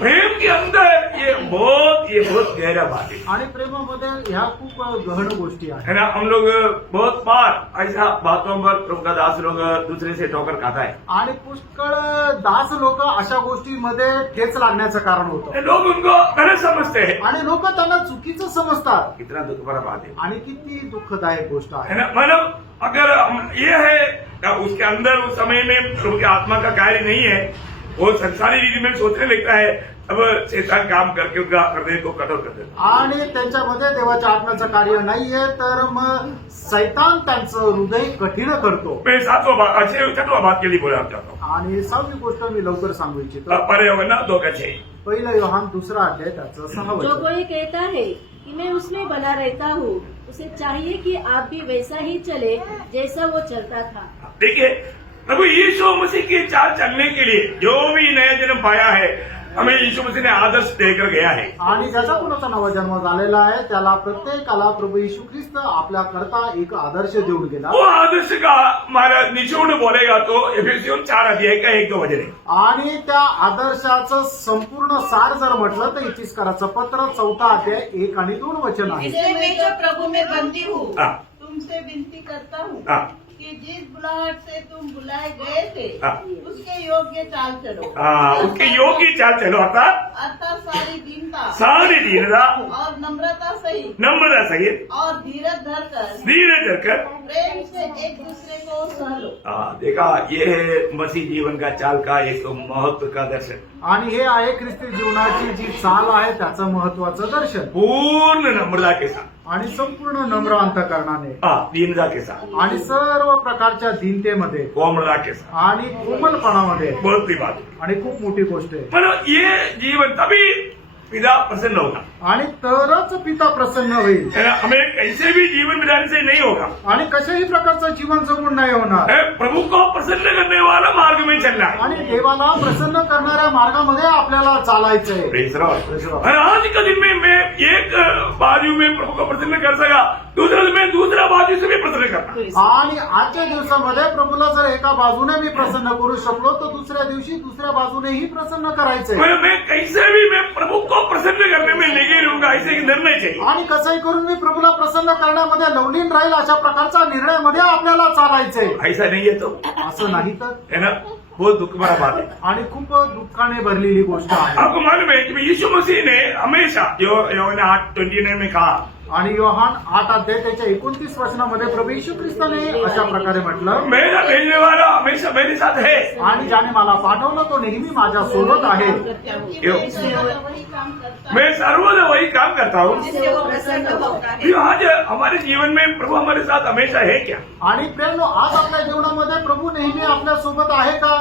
प्रेम के अंदर ये बहुत गहरा बात है। आणि प्रेमामध्ये ह्या खूप गहन गोष्टी आहेत. है ना, हम लोग बहुत बार ऐसा बातों पर प्रभु का दास लोग दूसरे से ठोकर खाता है। आणि पुष्कळ दास लोक अशा गोष्टीमध्ये ठेच लागण्याचं कारण होतं. लोग उनको गलत समझते हैं, आणि लोक त्यांना चुकीचं समजतात. कितना दुख भरा बात है। आणि किती दुःखदायक गोष्ट आहे. है ना, मतलब अगर ये है उसके अंदर उस समय में प्रभु की आत्मा का कार्य नहीं है, वो संसारी रीति में सोचने लगता है, अब शैतान काम करके उनका हृदय को कठोर कर देता। आणि त्यांच्यामध्ये देवाच्या आत्म्याचं कार्य नाहीये तर मग सैतान त्यांचं हृदय कठीण करतो. मैं छठवां बात के लिए बोलना चाहता हूँ। आणि 6वी गोष्ट मी लवकर सांगू इच्छितो. पर्यावरण 2:6। 1 योहान 2 अध्याय त्याचं 6 जो वचन. कोई कहता है कि मैं उसमें बना रहता हूँ, उसे चाहिए कि आप भी वैसा ही चले जैसा वो चलता था। देखिए, प्रभु यीशु मसीह के चाल चलने के लिए जो भी नया जन्म पाया है, हमें यीशु मसीह ने आदर्श देकर गया है। आणि ज्याचा कोणाचा नवा जन्म झालेला आहे त्याला प्रत्येकाला प्रभू येशू ख्रिस्त आपल्या करता एक आदर्श देऊन गेला. वो आदर्श का हमारा निचोड़ बोलेगा तो एफेसियों 4 अध्याय का 1-2 वचन है। आणि त्या आदर्शाचं संपूर्ण सार जर म्हटलं तर इतिहासकाराचं पत्र 4 अध्याय 1 आणि 2 वचन आहे. इसलिए मैं जो प्रभु में बंदी हूँ हाँ। तुमसे विनती करता हूँ हाँ। कि जिस बुलाहट से तुम बुलाए गए थे हाँ। उसके योग्य चाल चलो। उसके योग्य चाल चलो, अर्थात सारी दीनता सारी दीनता और नम्रता सहित नम्रता सहित और धीरज धरकर धीरज धरकर प्रेम से एक दूसरे को सह लो। देखा, ये है मसीह जीवन का चाल का एक महत्व का दर्शन। आणि हे आहे ख्रिस्ती जीवनाची जी चाल आहे त्याचं महत्वाचं दर्शन। पूर्ण नम्रता के साथ आणि संपूर्ण नम्र अंतकरणाने, दीनता के साथ आणि सर्व प्रकारच्या दीनतेमध्ये कोमलता के साथ आणि कोमलपणामध्ये, बहुत बड़ी बात है। आणि खूप मोठी गोष्ट आहे। पर ये जीवन तभी पिता प्रसन्न होगा, आणि तरच पिता प्रसन्न होईल। है ना? हमें कैसे भी जीवन बिताने से नहीं होगा, आणि कशाही प्रकारचं जीवन जगून नाही होणार। प्रभु को प्रसन्न करने वाला मार्ग में चलना है। आणि देवाला प्रसन्न करणाऱ्या मार्गामध्ये आपल्याला चालायचंय। Praise the Lord। और आज के दिन में मैं एक बाजू में प्रभु को प्रसन्न कर सका, दूसरा मैं दूसरा बाजू से भी प्रसन्न करना। आणि आजच्या दिवसामध्ये प्रभूला जर एका बाजूने मी प्रसन्न करू शकलो तर दुसऱ्या दिवशी दुसऱ्या बाजूनेही प्रसन्न करायचंय। मैं कैसे भी मैं प्रभु को प्रसन्न करने में लगे रहूंगा, ऐसे एक निर्णय चाहिए। आणि कसंही करून मी प्रभूला प्रसन्न करण्यामध्ये लवलीन राहील अशा प्रकारचा निर्णयामध्ये आपल्याला चालायचंय। ऐसा नहीं है तो असं नाही तर, है ना, बहुत दुख भरा बात है। आणि खूप दुःखाने भरलेली गोष्ट आहे। आपको मालूम है कि यीशु मसीह ने हमेशा जो यूहन्ना 8:29 में कहा, आणि योहान 8 अध्याय त्याच्या 29 वचनामध्ये प्रभू येशू ख्रिस्ताने अशा प्रकारे म्हटलं, मेरा भेजने वाला हमेशा मेरे साथ है। आणि ज्याने मला पाठवलं तो नेहमी माझ्या सोबत आहे। क्योंकि मैं सर्वदा वही काम करता हूँ मैं सर्वदा वही काम करता हूँ। जिससे वो प्रसन्न होता है। ये आज हमारे जीवन में प्रभु हमारे साथ हमेशा है क्या? आणि प्रेम आज आपल्या जीवनामध्ये प्रभू नेहमी आपल्या सोबत आहे का?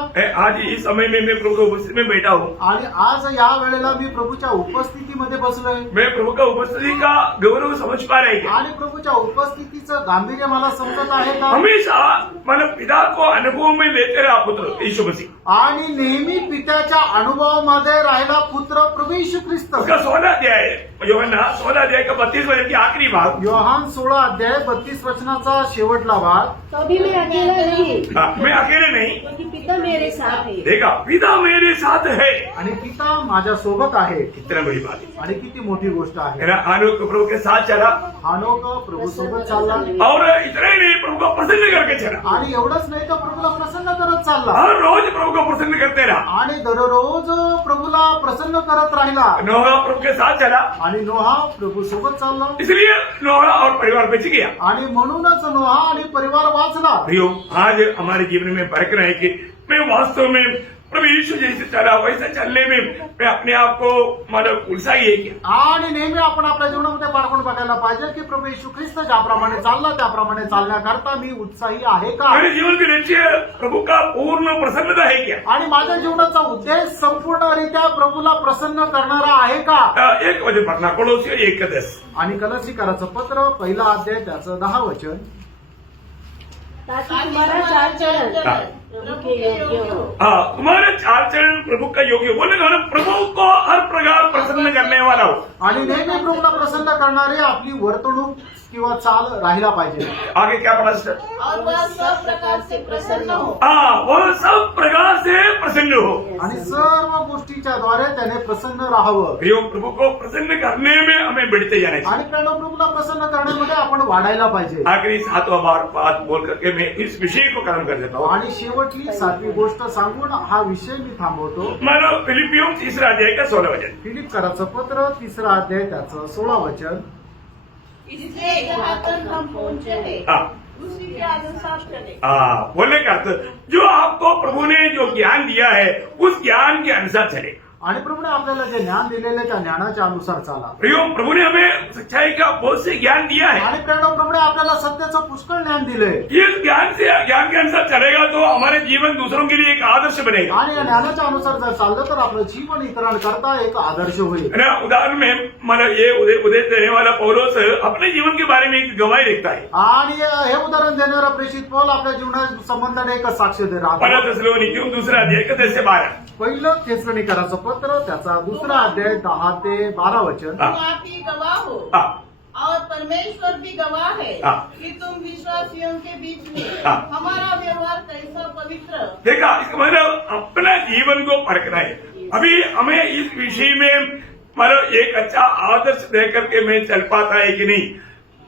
आज इस समय में मैं प्रभु की उपस्थिति में बैठा हूँ। आणि आज या वेळेला मी प्रभूच्या उपस्थितीमध्ये बसलोय। मैं प्रभु का उपस्थिति का गौरव समझ पा रहे क्या? आणि प्रभूच्या उपस्थितीचं गांभीर्य मला समजत आहे का? हमेशा मन पिता को अनुभव में लेते रहा पुत्र यीशु मसीह। आणि नेहमी पित्याच्या अनुभवामध्ये राहिला पुत्र प्रभू येशू ख्रिस्त। उसका 16 अध्याय यूहन्ना 16 अध्याय का 32 वचन की आखिरी भाग, योहान 16 अध्याय 32 वचनाचा शेवटला भाग, तभी मैं अकेला नहीं, मैं अकेले नहीं, क्योंकि पिता मेरे साथ है। देखा, पिता मेरे साथ है। आणि पिता माझ्या सोबत आहे। कितना बड़ी बात है, आणि किती मोठी गोष्ट है आहे। ना? हानोक प्रभु के साथ चला हानोक प्रभू सोबत चालला, और इतना ही नहीं, प्रभु को प्रसन्न करके चला। आणि एवढंच नाही तर प्रभूला प्रसन्न करत चालला, हर रोज प्रभु को प्रसन्न करते रहा। आणि दररोज प्रभूला प्रसन्न करत राहिला। नोहा प्रभु के साथ चला, आणि नोहा प्रभू सोबत चालला, इसलिए नोहा और परिवार बच गया। आणि म्हणूनच नोहा आणि परिवार वाचला। प्रियो, आज हमारे जीवन में फर्क रहे कि मैं वास्तव में प्रभु यीशु जैसे चला वैसे चलने में मैं अपने आप को मतलब उत्साही है क्या? आणि नेहमी आपण आपल्या जीवनामध्ये पारखून बघायला पाहिजे की प्रभू येशू ख्रिस्त ज्याप्रमाणे चालला त्याप्रमाणे चालण्याकरता मी उत्साही आहे का? मेरे जीवन के लक्ष्य प्रभु का पूर्ण प्रसन्नता है क्या? आणि माझ्या जीवनाचा उद्देश संपूर्णरित्या प्रभूला प्रसन्न करणारा आहे का? एक वचन पढ़ना, कोलोसियों 1:10। आणि कलसीकराचं पत्र 1 अध्याय त्याचं 10 वचन, ताकि तुम्हारा चाल चलन प्रभु के योग्य हो। तुम्हारे चाल चलन प्रभु का योग्य, बोले ना, प्रभु को हर प्रकार प्रसन्न करने वाला हो। आणि नेहमी प्रभूला प्रसन्न करणारी आपली वर्तणूक किंवा चाल राहिला पाहिजे। आगे क्या पढ़ा सिस्टर? और वह सब प्रकार से प्रसन्न हो। वह सब प्रकार से प्रसन्न हो। आणि सर्व गोष्टीच्या द्वारे त्याने प्रसन्न राहावं। प्रियो, प्रभु को प्रसन्न करने में हमें बढ़ते जाना चाहिए। आणि प्रेरणा प्रभूला प्रसन्न करण्यामध्ये आपण वाढायला पाहिजे। आखिरी 7वां बात बोल करके मैं इस विषय को खत्म कर देता हूँ। आणि शेवटली 7वी गोष्ट सांगून हा विषय मी थांबवतो। मानो फिलिपियों 3 अध्याय का 16 वचन। फिलिपकराचं पत्र 3 अध्याय त्याचं 16 वचन, इसलिए जहाँ तक हम पहुँचे हैं उसी के अनुसार चले। बोलने का अर्थ, जो आपको प्रभु ने जो ज्ञान दिया है उस ज्ञान के अनुसार चले। आणि प्रभूने आपल्याला जे ज्ञान दिलेले त्या ज्ञानाच्या अनुसार चाला। प्रियो, प्रभु ने हमें सच्चाई का बहुत से ज्ञान दिया है। आणि प्रेरणा प्रभूने आपल्याला सत्याचं पुष्कळ ज्ञान दिलंय। ये ज्ञान के अनुसार चलेगा तो हमारे जीवन दूसरों के लिए एक आदर्श बनेगा। आणि या ज्ञानाच्या अनुसार जर चाललं तर आपलं जीवन इतरांकरता एक आदर्श होईल। है ना? उदाहरण में मानो ये उदय देने वाला पौलोस अपने जीवन के बारे में एक गवाही देता है। आणि हे उदाहरण देणारा प्रेषित पौल आपल्या जीवना संबंधाने एक साक्ष दे राहतो। 1 थिस्सलुनीकियों 2 अध्याय 10 से 12। पहिलं थिस्सलुनीकराचं पत्र त्याचा 2 अध्याय 10 ते 12 वचन, तुम आप ही गवाह हो और परमेश्वर भी गवाह है कि तुम विश्वासियों के बीच में हमारा व्यवहार कैसा पवित्र। देखा, इसका मतलब अपना जीवन को परखना है। अभी हमें इस विषय में मतलब एक अच्छा आदर्श देकर के मैं चल पाता है कि नहीं,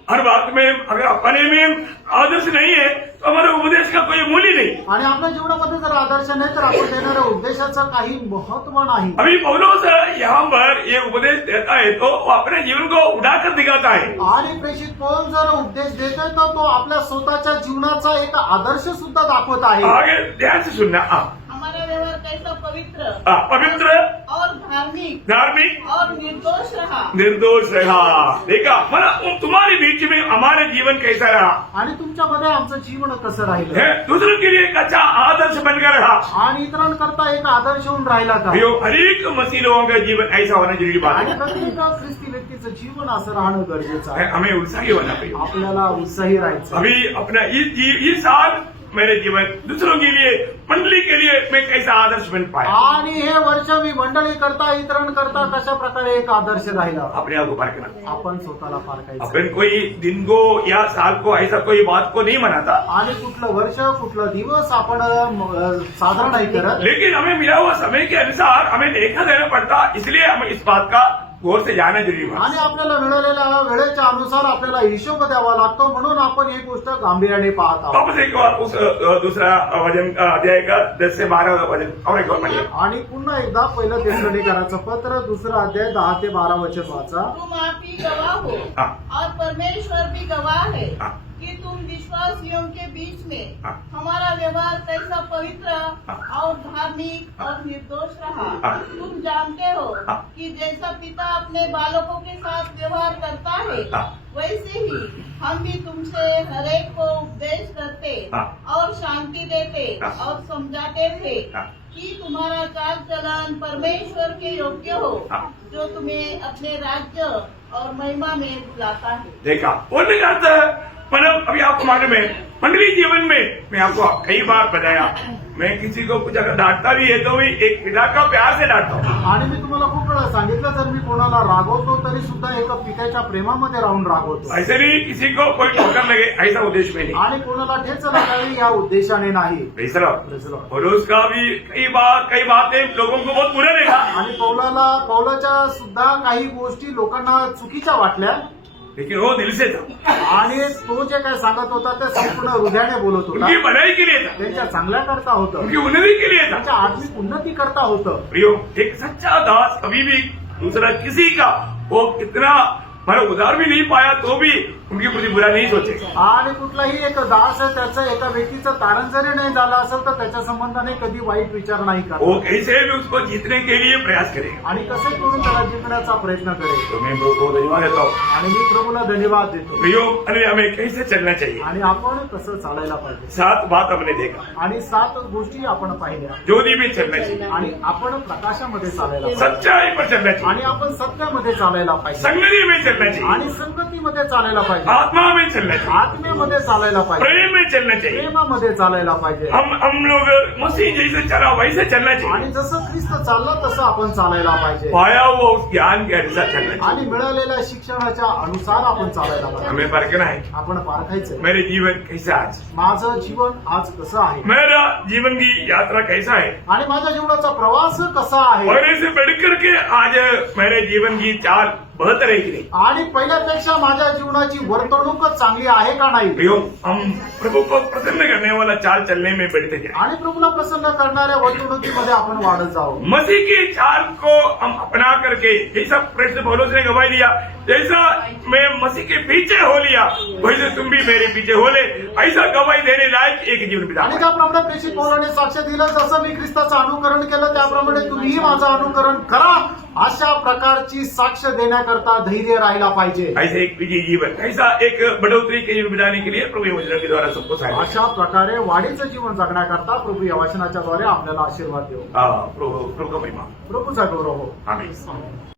हर बात में अगर अपने में आदर्श नहीं है तो हमारे उपदेश का कोई मूल्य नहीं। आणि आपल्या जीवनामध्ये जर आदर्श नाही तर आपण देणाऱ्या उपदेशाचं काही महत्व नाही. अभी पौलुस यहाँ पर ये उपदेश देता है तो वो अपने जीवन को उड़ाकर दिखाता है। आणि प्रेषित पौल जर उपदेश देतोय तर तो आपल्या स्वतःच्या जीवनाचा एक आदर्श सुद्धा दाखवत आहे. आगे ध्यान से सुनना। हमारा व्यवहार कैसा पवित्र पवित्र और धार्मिक धार्मिक और निर्दोष रहा। निर्दोष रहा। देखा मतलब तुम्हारे बीच में हमारे जीवन कैसा रहा आणि तुमच्यामध्ये आमचं जीवन कसं राहिलं है, दूसरों के लिए एक अच्छा आदर्श बनकर रहा। आणि इतरांकरता एक आदर्श होऊन राहिला का. भाइयों, हर एक मसीह लोगों का जीवन ऐसा होना जरूरी बात आणि है। प्रत्येक ख्रिस्ती व्यक्तीचं जीवन असं राहणं गरजेचं आहे. हमें उत्साही होना चाहिए। आपल्याला उत्साही राहायचं. अभी अपना इस साल मेरे जीवन दूसरों के लिए मंडली के लिए मैं कैसा आदर्श बन पाया, आणि हे वर्ष मी मंडळी करता इतरांकरता कशा प्रकारे एक आदर्श राहिला. अपने आप को पारखना। आपण स्वतःला पारखायचं. अपन कोई दिन को या साल को ऐसा कोई बात को नहीं मनाता, आणि कुठलं वर्ष कुठलं दिवस आपण साजरा नाही करत. लेकिन हमें मिला हुआ समय के अनुसार हमें लेखा देना पड़ता, इसलिए हमें इस बात का गौर से जाना जरूरी है। आणि आपल्याला मिळालेल्या वेळेच्या अनुसार आपल्याला हिशोब द्यावा लागतो, म्हणून आपण ही गोष्ट गांभीर्याने पाहत आहोत. वापस एक बार उस दूसरा वचन अध्याय का 10 से 12 वचन और एक बार पढ़िए। आणि पुन्हा एकदा पहिलं तेसलोनिकराचं पत्र 2 अध्याय 10 ते 12 वचन वाचा. तुम आप ही गवाह हो हाँ। और परमेश्वर भी गवाह है हाँ। कि तुम विश्वासियों के बीच में हाँ। हमारा व्यवहार कैसा पवित्र हाँ। और धार्मिक और निर्दोष रहा। हाँ। तुम जानते हो हाँ। कि जैसा पिता अपने बालकों के साथ व्यवहार करता है हाँ। वैसे ही हम भी तुमसे हर एक को उपदेश करते हाँ। और शांति देते हाँ। और समझाते थे हाँ। कि तुम्हारा चाल चलन परमेश्वर के योग्य हो, हाँ। जो तुम्हें अपने राज्य और महिमा में बुलाता है। देखा बोलने का अर्थ मतलब अभी आपको मालूम है मंडली जीवन में मैं आपको कई बार बताया, मैं किसी को कुछ अगर डांटता भी है तो भी एक पिता का प्यार से डांटता हूँ। आणि मी तुम्हाला खूप वेळा सांगितलं, जर मी कोणाला रागवतो तरी सुद्धा एका पित्याच्या प्रेमामध्ये राहून रागवतो. ऐसे नहीं किसी को कोई ठोकर लगे ऐसा उद्देश्य में नहीं। आणि कोणाला ठेच लागावी या उद्देशाने नाही. तीसरा Praise the Lord. और उसका भी कई बातें लोगों को बहुत बुरा लगा, आणि पौलाच्या सुद्धा काही गोष्टी लोकांना चुकीच्या वाटल्या, लेकिन वो दिल से था, आणि तो जे काय सांगत होता ते संपूर्ण हृदयाने बोलत होता. उनकी भलाई के लिए था, त्यांच्या चांगल्या करता होतं, उनकी उन्नति के लिए था। त्यांच्या आत्मिक उन्नती करता होतं. प्रियो, एक सच्चा दास कभी भी दूसरा किसी का वो कितना मतलब उधार भी नहीं पाया तो भी उनके प्रति बुरा नहीं सोचे। आणि कुठलाही एक दास त्याचं एका व्यक्तीचं तारण जरी नाही झालं असेल तर त्याच्या संबंधाने कधी वाईट विचार नाही वो करत, कैसे भी उसको जीतने के लिए प्रयास करेगा। आणि कसे करून त्याला जिंकण्याचा प्रयत्न करेल. तो मैं प्रभु को धन्यवाद देता हूँ। आणि मी प्रभूला धन्यवाद देतो. प्रियो, अरे हमें कैसे चलना चाहिए, आणि आपण कसं चालायला पाहिजे. 7 बात हमने देखा। आणि 7 गोष्टी आपण पाहिल्या. ज्योति में चलना चाहिए, आणि आपण प्रकाशामध्ये चालायला पाहिजे. सच्चाई पर चलना चाहिए, आणि आपण सत्यामध्ये चालायला पाहिजे. संगति में चलना चाहिए, आणि संगतीमध्ये चालायला पाहिजे. आत्मा में चलना चाहिए, आत्मेमध्ये चालायला पाहिजे. प्रेम में चलना चाहिए। प्रेमामध्ये चालायला पाहिजे. हम लोग मसीह जैसे चला वैसे चलना चाहिए, आणि जसं ख्रिस्त चालला तसं आपण चालायला पाहिजे. पाया हुआ उस ज्ञान के अनुसार चलना चाहिए। आणि मिळालेल्या शिक्षणाच्या अनुसार आपण चालायला पाहिजे. हमें परखना है आपण पारखायचं. मेरे जीवन कैसा आज, माझं जीवन आज कसं आहे, मेरा जीवन की यात्रा कैसा है, आणि माझ्या जीवनाचा प्रवास कसा आहे, और ऐसे बढ़कर के आज मेरे जीवन की चाल बेहतर है कि नहीं। आणि पहिल्यापेक्षा माझ्या जीवनाची वर्तणूक चांगली आहे का नाही. प्रियो, हम प्रभु को प्रसन्न करने वाला चाल चलने में बढ़ते जाए, आणि प्रभूला प्रसन्न करणाऱ्या वर्तणुकीमध्ये आपण वाढत जाऊ. मसीह की चाल को हम अपना करके, जैसा प्रेषित पौलुस ने गवाही दिया, जैसा मैं मसीह के पीछे हो लिया वैसे तुम भी मेरे पीछे हो ले, ऐसा गवाही देने लायक एक जीवन बिता। आणि ज्याप्रमाणे प्रेषित पौलाने साक्ष दिलं, जसं मी ख्रिस्ताचं अनुकरण केलं त्याप्रमाणे तुम्हीही माझं अनुकरण करा, अशा प्रकारची साक्ष देण्याकरता धैर्य राहायला पाहिजे. ऐसे एक विजयी जीवन, ऐसा एक बढ़ोतरी के जीवन बिताने के लिए प्रभु वचन के द्वारा सबको सहायता। अशा प्रकारे वाढीचं जीवन जगण्याकरता प्रभू या वचनाच्या द्वारे आपल्याला आशीर्वाद देऊ. प्रभु का महिमा। प्रभूचा गौरव हो. आमीन।